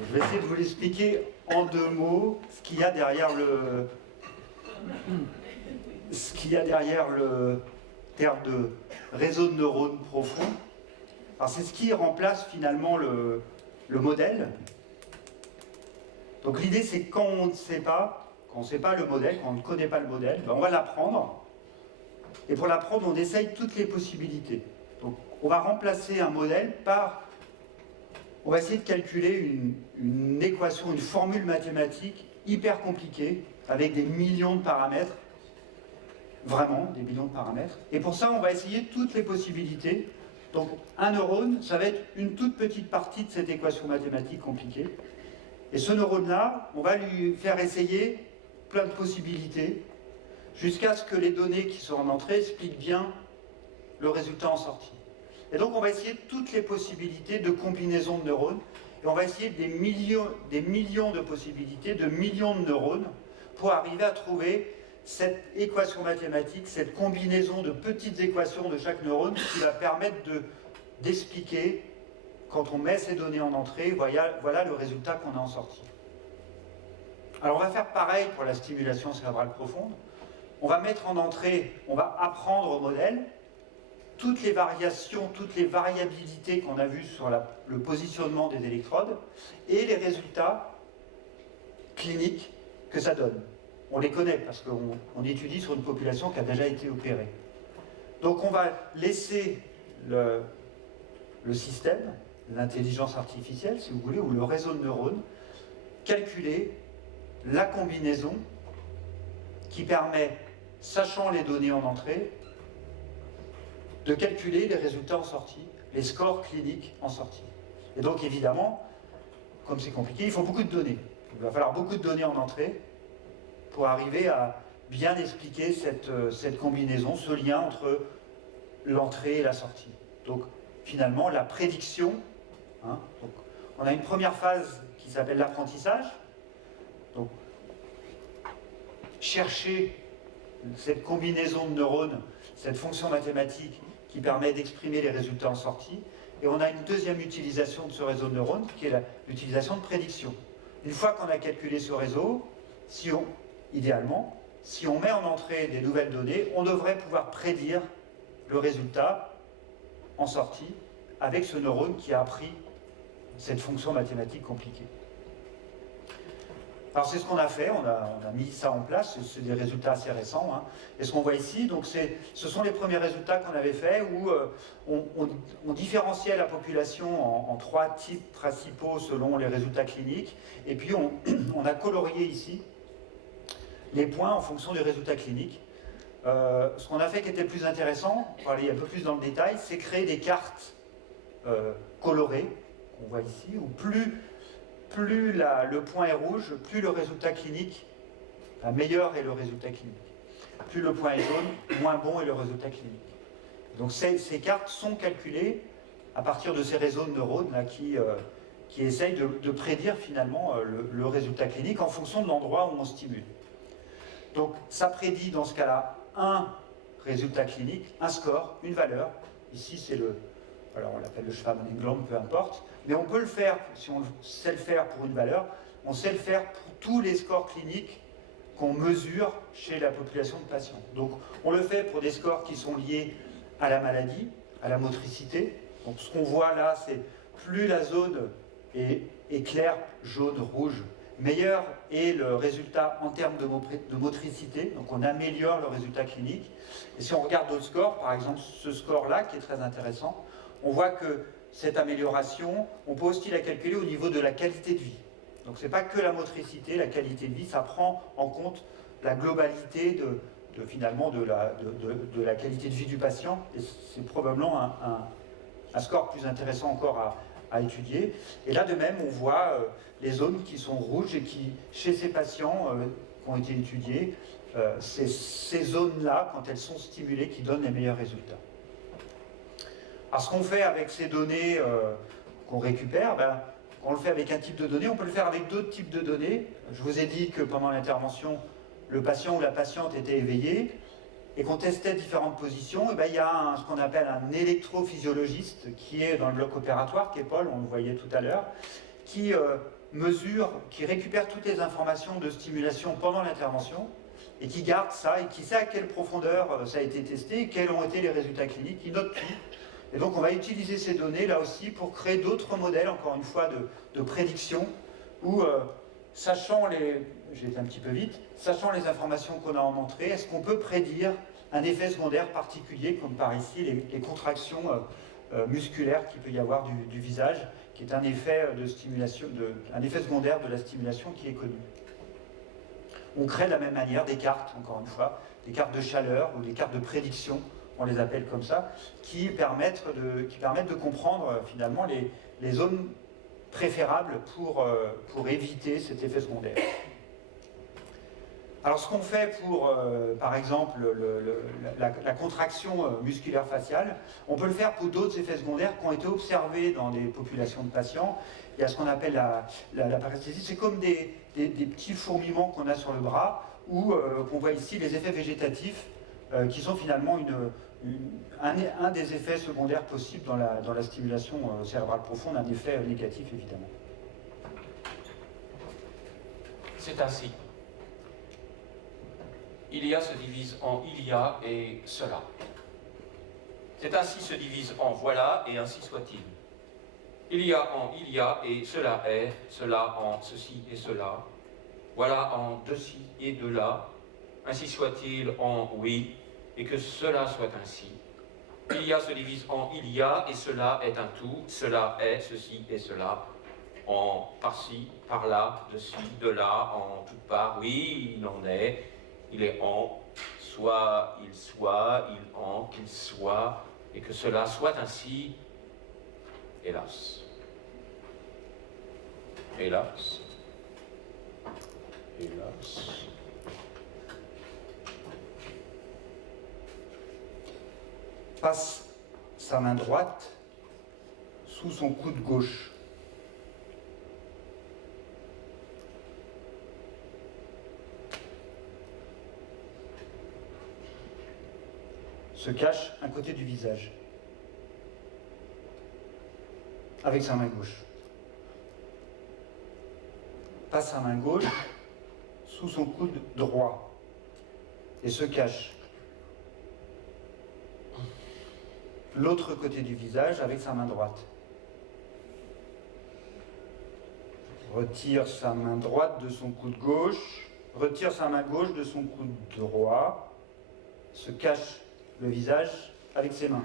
Je vais essayer de vous l'expliquer en 2 mots, ce qu'il y a derrière le terme de réseau de neurones profond. Alors c'est ce qui remplace finalement le modèle. Donc l'idée c'est quand on ne sait pas, le modèle, quand on ne connaît pas le modèle, ben on va l'apprendre. Et pour l'apprendre, on essaye toutes les possibilités. Donc on va remplacer un modèle par... On va essayer de calculer une équation, une formule mathématique hyper compliquée, avec des millions de paramètres, vraiment des millions de paramètres. Et pour ça, on va essayer toutes les possibilités. Donc un neurone, ça va être une toute petite partie de cette équation mathématique compliquée. Et ce neurone-là, on va lui faire essayer plein de possibilités, jusqu'à ce que les données qui sont en entrée expliquent bien le résultat en sortie. Et donc on va essayer toutes les possibilités de combinaison de neurones, et on va essayer des millions de possibilités, de millions de neurones, pour arriver à trouver cette équation mathématique, cette combinaison de petites équations de chaque neurone qui va permettre d'expliquer, quand on met ces données en entrée, voilà le résultat qu'on a en sortie. Alors on va faire pareil pour la stimulation cérébrale profonde. On va mettre en entrée, on va apprendre au modèle toutes les variations, toutes les variabilités qu'on a vues sur le positionnement des électrodes et les résultats cliniques que ça donne. On les connaît parce qu'on étudie sur une population qui a déjà été opérée. Donc on va laisser le système, l'intelligence artificielle, si vous voulez, ou le réseau de neurones, calculer la combinaison qui permet, sachant les données en entrée, de calculer les résultats en sortie, les scores cliniques en sortie. Et donc évidemment, comme c'est compliqué, il faut beaucoup de données. Il va falloir beaucoup de données en entrée pour arriver à bien expliquer cette combinaison, ce lien entre l'entrée et la sortie. Donc finalement, la prédiction, hein, donc, on a une première phase qui s'appelle l'apprentissage. Donc chercher cette combinaison de neurones, cette fonction mathématique qui permet d'exprimer les résultats en sortie. Et on a une deuxième utilisation de ce réseau de neurones qui est l'utilisation de prédiction. Une fois qu'on a calculé ce réseau, idéalement, si on met en entrée des nouvelles données, on devrait pouvoir prédire le résultat en sortie avec ce neurone qui a appris cette fonction mathématique compliquée. Alors c'est ce qu'on a fait, on a mis ça en place, c'est des résultats assez récents. Hein. Et ce qu'on voit ici, donc ce sont les premiers résultats qu'on avait faits où on différenciait la population en 3 types principaux selon les résultats cliniques. Et puis on a colorié ici les points en fonction des résultats cliniques. Ce qu'on a fait qui était le plus intéressant, pour aller un peu plus dans le détail, c'est créer des cartes colorées, qu'on voit ici, où plus le point est rouge, plus le résultat clinique, meilleur est le résultat clinique. Plus le point est jaune, moins bon est le résultat clinique. Donc ces cartes sont calculées à partir de ces réseaux de neurones là, qui essayent de prédire finalement le résultat clinique en fonction de l'endroit où on stimule. Donc ça prédit dans ce cas-là un résultat clinique, un score, une valeur. Ici c'est alors on l'appelle le Schwaben-England, peu importe. Mais on peut le faire, si on sait le faire pour une valeur, on sait le faire pour tous les scores cliniques qu'on mesure chez la population de patients. Donc on le fait pour des scores qui sont liés à la maladie, à la motricité. Donc ce qu'on voit là, c'est plus la zone est claire, jaune, rouge, meilleur est le résultat en termes de motricité. Donc on améliore le résultat clinique. Et si on regarde d'autres scores, par exemple ce score-là qui est très intéressant, on voit que cette amélioration, on peut aussi la calculer au niveau de la qualité de vie. Donc ce n'est pas que la motricité, la qualité de vie, ça prend en compte la globalité finalement de la qualité de vie du patient. Et c'est probablement un score plus intéressant encore à étudier. Et là de même, on voit les zones qui sont rouges et qui, chez ces patients qui ont été étudiés, c'est ces zones-là, quand elles sont stimulées, qui donnent les meilleurs résultats. Alors ce qu'on fait avec ces données qu'on récupère, on le fait avec un type de données, on peut le faire avec d'autres types de données. Je vous ai dit que pendant l'intervention, le patient ou la patiente était éveillé. et qu'on testait différentes positions, et bien, il y a ce qu'on appelle un électrophysiologiste qui est dans le bloc opératoire, qui est Paul, on le voyait tout à l'heure, qui mesure, qui récupère toutes les informations de stimulation pendant l'intervention, et qui garde ça, et qui sait à quelle profondeur ça a été testé, et quels ont été les résultats cliniques, il note tout. Et donc on va utiliser ces données là aussi pour créer d'autres modèles, encore une fois, de prédiction, où sachant les... j'ai été un petit peu vite, sachant les informations qu'on a en entrée, est-ce qu'on peut prédire un effet secondaire particulier, comme par ici les contractions musculaires qu'il peut y avoir du visage, qui est un effet de stimulation, un effet secondaire de la stimulation qui est connu. On crée de la même manière des cartes, encore une fois, des cartes de chaleur ou des cartes de prédiction, on les appelle comme ça, qui permettent de comprendre finalement les zones préférables pour éviter cet effet secondaire. Alors ce qu'on fait pour, par exemple, la contraction musculaire faciale, on peut le faire pour d'autres effets secondaires qui ont été observés dans des populations de patients. Il y a ce qu'on appelle la paresthésie, c'est comme des petits fourmillements qu'on a sur le bras, ou qu'on voit ici les effets végétatifs, qui sont finalement un des effets secondaires possibles dans la stimulation cérébrale profonde, un effet négatif évidemment. C'est ainsi. Il y a se divise en il y a et cela. C'est ainsi se divise en voilà et ainsi soit-il. Il y a en il y a et cela est, cela en ceci et cela. Voilà en de ci et de là. Ainsi soit-il en oui et que cela soit ainsi. Il y a se divise en il y a et cela est un tout, cela est ceci et cela. En par-ci, par-là, de ci, de là, en toutes parts, oui, il en est. Il est en, soit, il en, qu'il soit, et que cela soit ainsi, hélas. Hélas. Hélas. Passe sa main droite sous son coude gauche. Se cache un côté du visage avec sa main gauche. Passe sa main gauche sous son coude droit et se cache l'autre côté du visage avec sa main droite. Retire sa main droite de son coude gauche, retire sa main gauche de son coude droit, se cache le visage avec ses mains.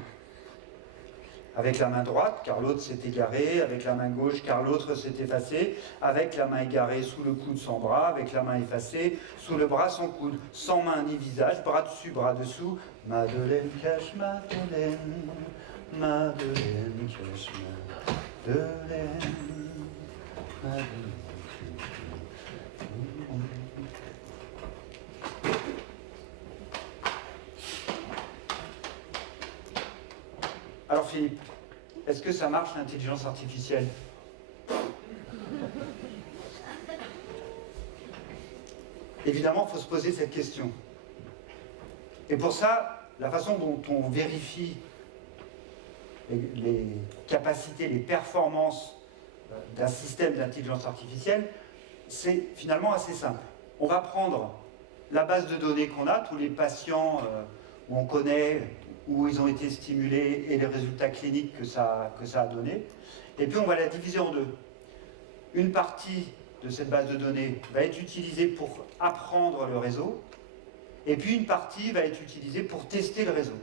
Avec la main droite, car l'autre s'est égaré, avec la main gauche, car l'autre s'est effacé, avec la main égarée sous le coude sans bras, avec la main effacée sous le bras sans coude, sans main ni visage, bras dessus, bras dessous. Madeleine cache Madeleine, Madeleine cache Madeleine, Madeleine. Alors Philippe, est-ce que ça marche l'intelligence artificielle ? Évidemment, il faut se poser cette question. Et pour ça, la façon dont on vérifie les capacités, les performances d'un système d'intelligence artificielle, c'est finalement assez simple. On va prendre la base de données qu'on a, tous les patients où on connaît, où ils ont été stimulés et les résultats cliniques que ça a donné. Et puis on va la diviser en deux. Une partie de cette base de données va être utilisée pour apprendre le réseau, et puis une partie va être utilisée pour tester le réseau.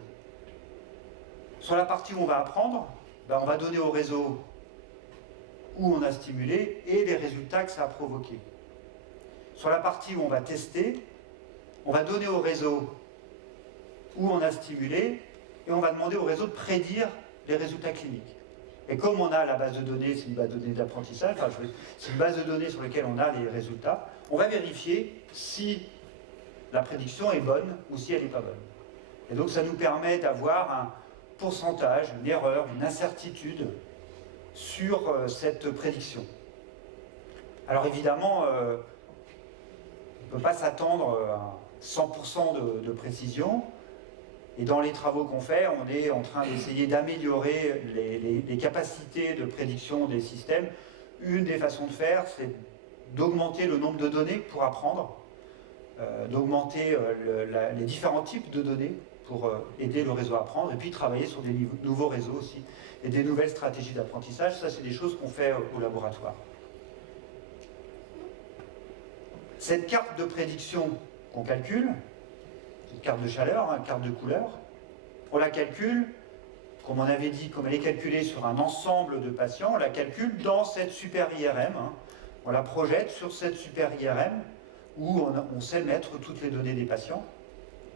Sur la partie où on va apprendre, on va donner au réseau où on a stimulé et les résultats que ça a provoqué. Sur la partie où on va tester, on va donner au réseau où on a stimulé, et on va demander au réseau de prédire les résultats cliniques. Et comme on a la base de données, c'est une base de données d'apprentissage, c'est une base de données sur laquelle on a les résultats, on va vérifier si la prédiction est bonne ou si elle n'est pas bonne. Et donc ça nous permet d'avoir un pourcentage, une erreur, une incertitude sur cette prédiction. Alors évidemment, on ne peut pas s'attendre à 100% de précision, Et dans les travaux qu'on fait, on est en train d'essayer d'améliorer les capacités de prédiction des systèmes. Une des façons de faire, c'est d'augmenter le nombre de données pour apprendre, d'augmenter les différents types de données pour aider le réseau à apprendre, et puis travailler sur des nouveaux réseaux aussi, et des nouvelles stratégies d'apprentissage. Ça, c'est des choses qu'on fait au laboratoire. Cette carte de prédiction qu'on calcule, une carte de chaleur, une carte de couleur, on la calcule, comme on avait dit, comme elle est calculée sur un ensemble de patients, on la calcule dans cette super IRM, on la projette sur cette super IRM, où on sait mettre toutes les données des patients.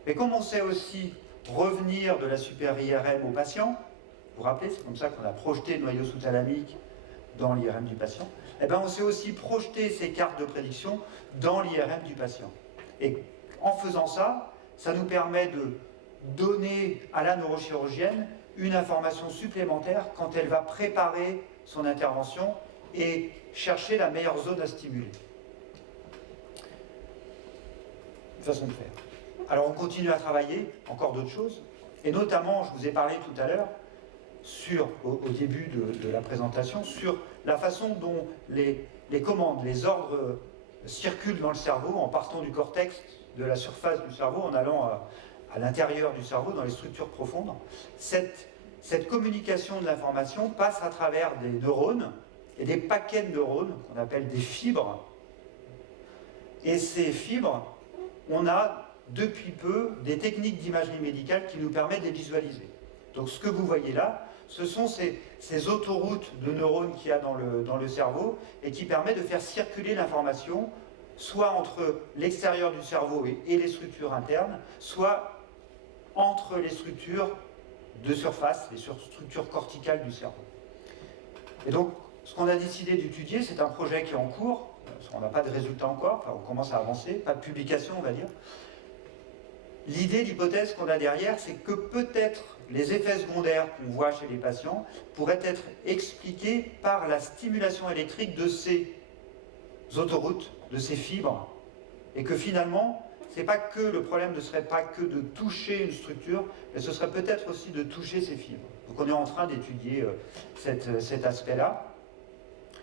Mais comme on sait aussi revenir de la super IRM au patient, vous vous rappelez, c'est comme ça qu'on a projeté le noyau sous-thalamique dans l'IRM du patient, eh bien on sait aussi projeter ces cartes de prédiction dans l'IRM du patient. Et en faisant ça, ça nous permet de donner à la neurochirurgienne une information supplémentaire quand elle va préparer son intervention et chercher la meilleure zone à stimuler. Façon de faire. Alors on continue à travailler, encore d'autres choses, et notamment, je vous ai parlé tout à l'heure, au début de la présentation, sur la façon dont les commandes, les ordres circulent dans le cerveau en partant du cortex, de la surface du cerveau, en allant à l'intérieur du cerveau, dans les structures profondes. Cette communication de l'information passe à travers des neurones et des paquets de neurones qu'on appelle des fibres. Et ces fibres, on a depuis peu des techniques d'imagerie médicale qui nous permettent de les visualiser. Donc ce que vous voyez là, ce sont ces autoroutes de neurones qu'il y a dans le cerveau et qui permettent de faire circuler l'information soit entre l'extérieur du cerveau et les structures internes, soit entre les structures de surface, les structures corticales du cerveau. Et donc, ce qu'on a décidé d'étudier, c'est un projet qui est en cours, on n'a pas de résultats encore, enfin, on commence à avancer, pas de publication, on va dire. L'idée, l'hypothèse qu'on a derrière, c'est que peut-être les effets secondaires qu'on voit chez les patients pourraient être expliqués par la stimulation électrique de ces autoroutes, de ces fibres, et que finalement, c'est pas que le problème ne serait pas que de toucher une structure, mais ce serait peut-être aussi de toucher ces fibres. Donc on est en train d'étudier cet aspect-là.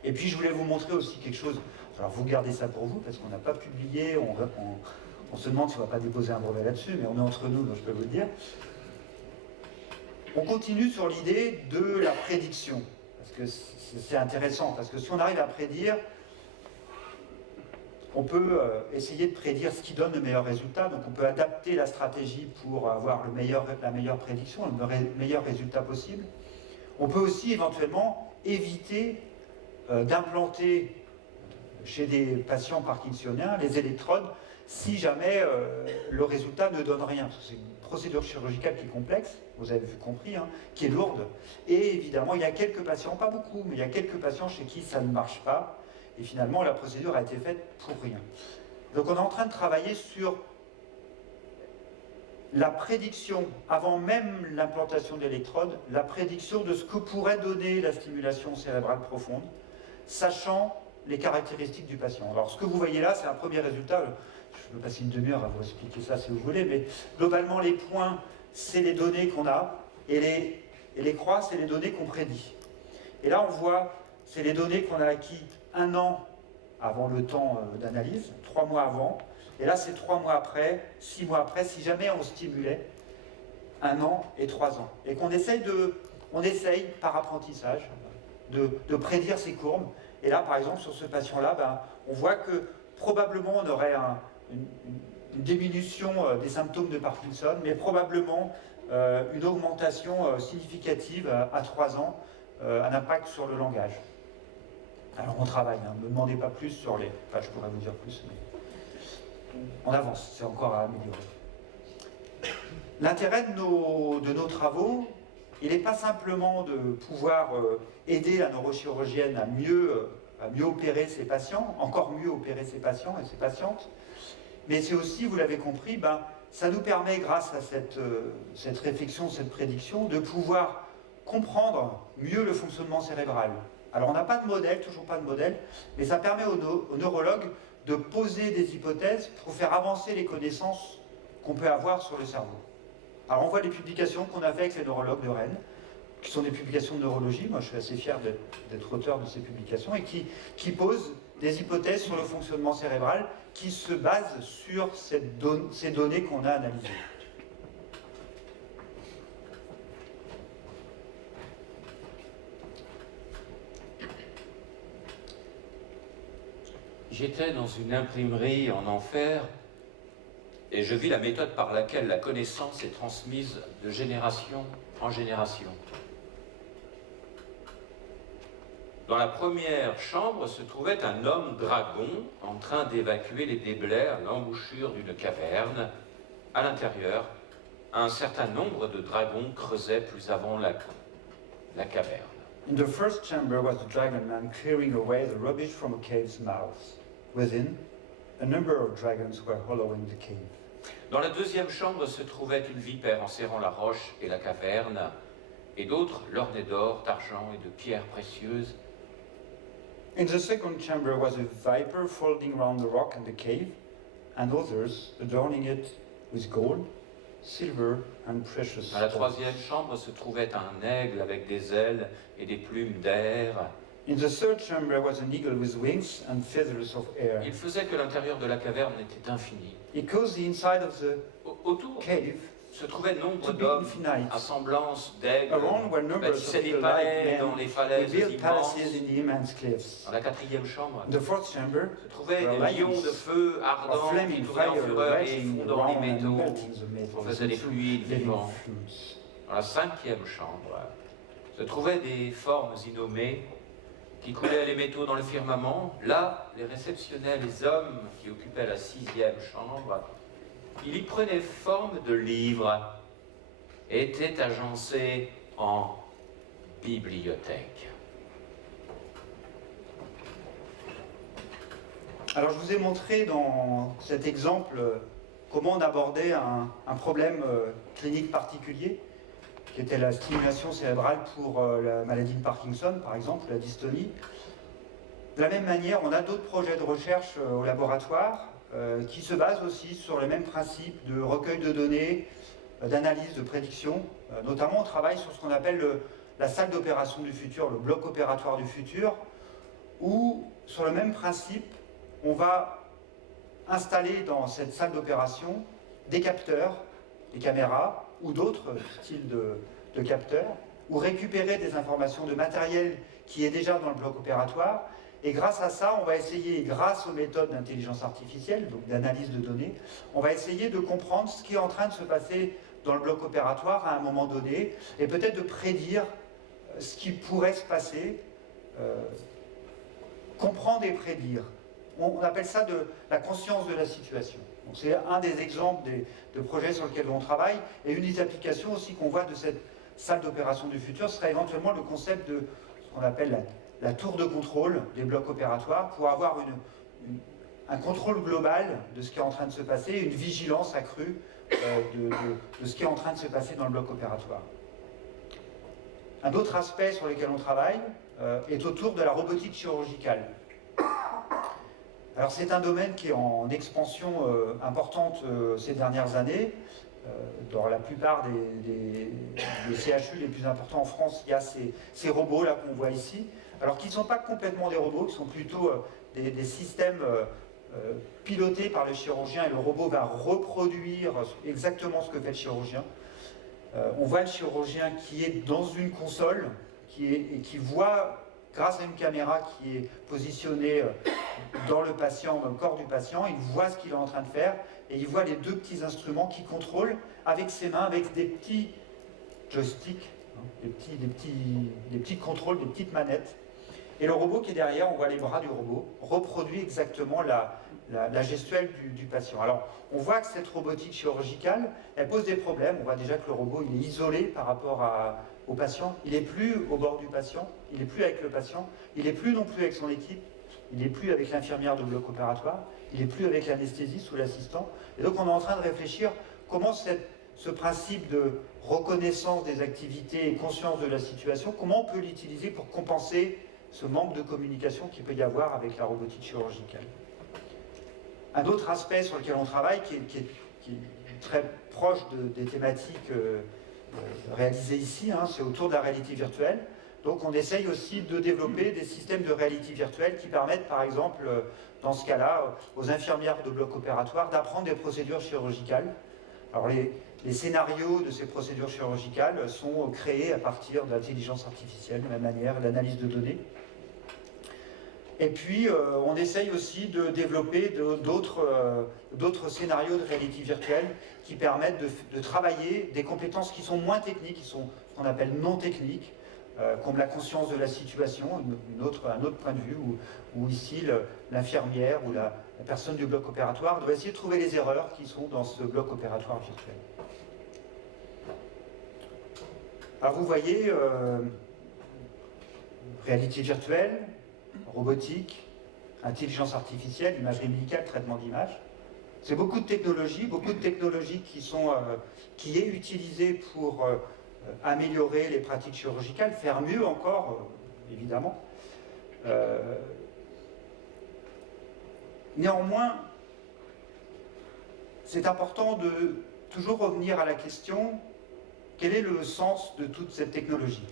Et puis je voulais vous montrer aussi quelque chose. Alors vous gardez ça pour vous, parce qu'on n'a pas publié, on se demande si on ne va pas déposer un brevet là-dessus, mais on est entre nous, donc je peux vous le dire. On continue sur l'idée de la prédiction, parce que c'est intéressant, parce que si on arrive à prédire, on peut essayer de prédire ce qui donne le meilleur résultat, donc on peut adapter la stratégie pour avoir la meilleure prédiction, le meilleur résultat possible. On peut aussi éventuellement éviter d'implanter chez des patients parkinsoniens les électrodes si jamais le résultat ne donne rien. C'est une procédure chirurgicale qui est complexe, vous avez compris, hein, qui est lourde. Et évidemment, il y a quelques patients, pas beaucoup, mais il y a quelques patients chez qui ça ne marche pas. Et finalement, la procédure a été faite pour rien. Donc on est en train de travailler sur la prédiction, avant même l'implantation de l'électrode, la prédiction de ce que pourrait donner la stimulation cérébrale profonde, sachant les caractéristiques du patient. Alors ce que vous voyez là, c'est un premier résultat. Je peux passer une demi-heure à vous expliquer ça si vous voulez, mais globalement les points, c'est les données qu'on a, et les croix, c'est les données qu'on prédit. Et là on voit, c'est les données qu'on a acquis 1 an avant le temps d'analyse, 3 mois avant, et là c'est 3 mois après, 6 mois après, si jamais on stimulait 1 an et 3 ans. Et qu'on essaye par apprentissage de prédire ces courbes. Et là par exemple sur ce patient-là, on voit que probablement on aurait une diminution des symptômes de Parkinson, mais probablement une augmentation significative à 3 ans, un impact sur le langage. Alors on travaille, ne me demandez pas plus sur les... Enfin, je pourrais vous dire plus, mais on avance, c'est encore à améliorer. L'intérêt de nos travaux, il n'est pas simplement de pouvoir aider la neurochirurgienne à mieux opérer ses patients, encore mieux opérer ses patients et ses patientes, mais c'est aussi, vous l'avez compris, ça nous permet, grâce à cette réflexion, cette prédiction, de pouvoir comprendre mieux le fonctionnement cérébral. Alors on n'a pas de modèle, toujours pas de modèle, mais ça permet aux neurologues de poser des hypothèses pour faire avancer les connaissances qu'on peut avoir sur le cerveau. Alors on voit les publications qu'on a fait avec les neurologues de Rennes, qui sont des publications de neurologie. Moi je suis assez fier d'être auteur de ces publications, et qui posent des hypothèses sur le fonctionnement cérébral qui se basent sur ces données qu'on a analysées. J'étais dans une imprimerie en enfer et je vis la méthode par laquelle la connaissance est transmise de génération en génération. Dans la première chambre se trouvait un homme dragon en train d'évacuer les déblais à l'embouchure d'une caverne. À l'intérieur, un certain nombre de dragons creusaient plus avant la caverne. In the first chamber was the dragon man clearing away the rubbish from a cave's mouth. Within, a number of dragons were hollowing the cave. Dans la deuxième chambre se trouvait une vipère enserrant la roche et la caverne, et d'autres l'ornaient d'or, d'argent et de pierres précieuses. In the second chamber was a viper folding round the rock and the cave, and others adorning it with gold, silver and precious Dans la stones. troisième chambre se trouvait un aigle avec des ailes et des plumes d'air. In the third chamber was an eagle with wings and feathers of air. Il faisait que l'intérieur de la caverne était infini. It caused the inside of the Autour cave se trouvaient nombre to be d'hommes infinite. à semblance d'aigles, Around were numbers bâtissaient of des people palais like dans men les who falaises built immenses. palaces in the immense cliffs. Dans la quatrième chambre In the fourth chamber, se trouvaient were des lions lions de feu of ardents qui flaming tournaient en fire fureur et raging fondant les around and métaux. melting the On metals faisait des into fluides living vivants. fluids. Dans la cinquième chambre se trouvaient des formes innommées qui coulaient les métaux dans le firmament. Là, les réceptionnaient les hommes qui occupaient la sixième chambre. Il y prenait forme de livres, était agencé en bibliothèque. Alors je vous ai montré dans cet exemple comment on abordait un problème clinique particulier, qui était la stimulation cérébrale pour la maladie de Parkinson, par exemple, la dystonie. De la même manière, on a d'autres projets de recherche au laboratoire qui se basent aussi sur les mêmes principes de recueil de données, d'analyse, de prédiction. Notamment, on travaille sur ce qu'on appelle la salle d'opération du futur, le bloc opératoire du futur, où, sur le même principe, on va installer dans cette salle d'opération des capteurs, des caméras ou d'autres styles de capteurs, ou récupérer des informations de matériel qui est déjà dans le bloc opératoire. Et grâce à ça, on va essayer, grâce aux méthodes d'intelligence artificielle, donc d'analyse de données, on va essayer de comprendre ce qui est en train de se passer dans le bloc opératoire à un moment donné, et peut-être de prédire ce qui pourrait se passer, comprendre et prédire. On appelle ça de la conscience de la situation. C'est un des exemples de projets sur lesquels on travaille, et une des applications aussi qu'on voit de cette salle d'opération du futur serait éventuellement le concept de ce qu'on appelle la tour de contrôle des blocs opératoires, pour avoir un contrôle global de ce qui est en train de se passer, une vigilance accrue de ce qui est en train de se passer dans le bloc opératoire. Un autre aspect sur lequel on travaille est autour de la robotique chirurgicale. Alors c'est un domaine qui est en expansion importante ces dernières années. Dans la plupart des CHU les plus importants en France, il y a ces robots-là qu'on voit ici. Alors qu'ils ne sont pas complètement des robots, qui sont plutôt des systèmes pilotés par le chirurgien, et le robot va reproduire exactement ce que fait le chirurgien. On voit le chirurgien qui est dans une console et qui voit, grâce à une caméra qui est positionnée dans le patient, dans le corps du patient, il voit ce qu'il est en train de faire, et il voit les deux petits instruments qu'il contrôle avec ses mains, avec des petits joysticks, des petits contrôles, des petites manettes. Et le robot qui est derrière, on voit les bras du robot, reproduit exactement la gestuelle du patient. Alors, on voit que cette robotique chirurgicale, elle pose des problèmes. On voit déjà que le robot, il est isolé par rapport au patient. Il n'est plus au bord du patient, il n'est plus avec le patient, il n'est plus non plus avec son équipe, il n'est plus avec l'infirmière de bloc opératoire, il n'est plus avec l'anesthésiste ou l'assistant. Et donc, on est en train de réfléchir comment ce principe de reconnaissance des activités et conscience de la situation, comment on peut l'utiliser pour compenser ce manque de communication qu'il peut y avoir avec la robotique chirurgicale. Un autre aspect sur lequel on travaille, qui très proche des thématiques réalisées ici, hein, c'est autour de la réalité virtuelle. Donc on essaye aussi de développer des systèmes de réalité virtuelle qui permettent, par exemple, dans ce cas-là, aux infirmières de bloc opératoire d'apprendre des procédures chirurgicales. Alors les scénarios de ces procédures chirurgicales sont créés à partir de l'intelligence artificielle, de la même manière, l'analyse de données. Et puis, on essaye aussi de développer d'autres scénarios de réalité virtuelle qui permettent de travailler des compétences qui sont moins techniques, qui sont ce qu'on appelle non techniques, comme la conscience de la situation, un autre point de vue, où ici l'infirmière ou la personne du bloc opératoire doit essayer de trouver les erreurs qui sont dans ce bloc opératoire virtuel. Alors vous voyez, réalité virtuelle, robotique, intelligence artificielle, imagerie médicale, traitement d'image. C'est beaucoup de technologies qui est utilisée pour améliorer les pratiques chirurgicales, faire mieux encore, évidemment. Néanmoins, c'est important de toujours revenir à la question: quel est le sens de toute cette technologie ?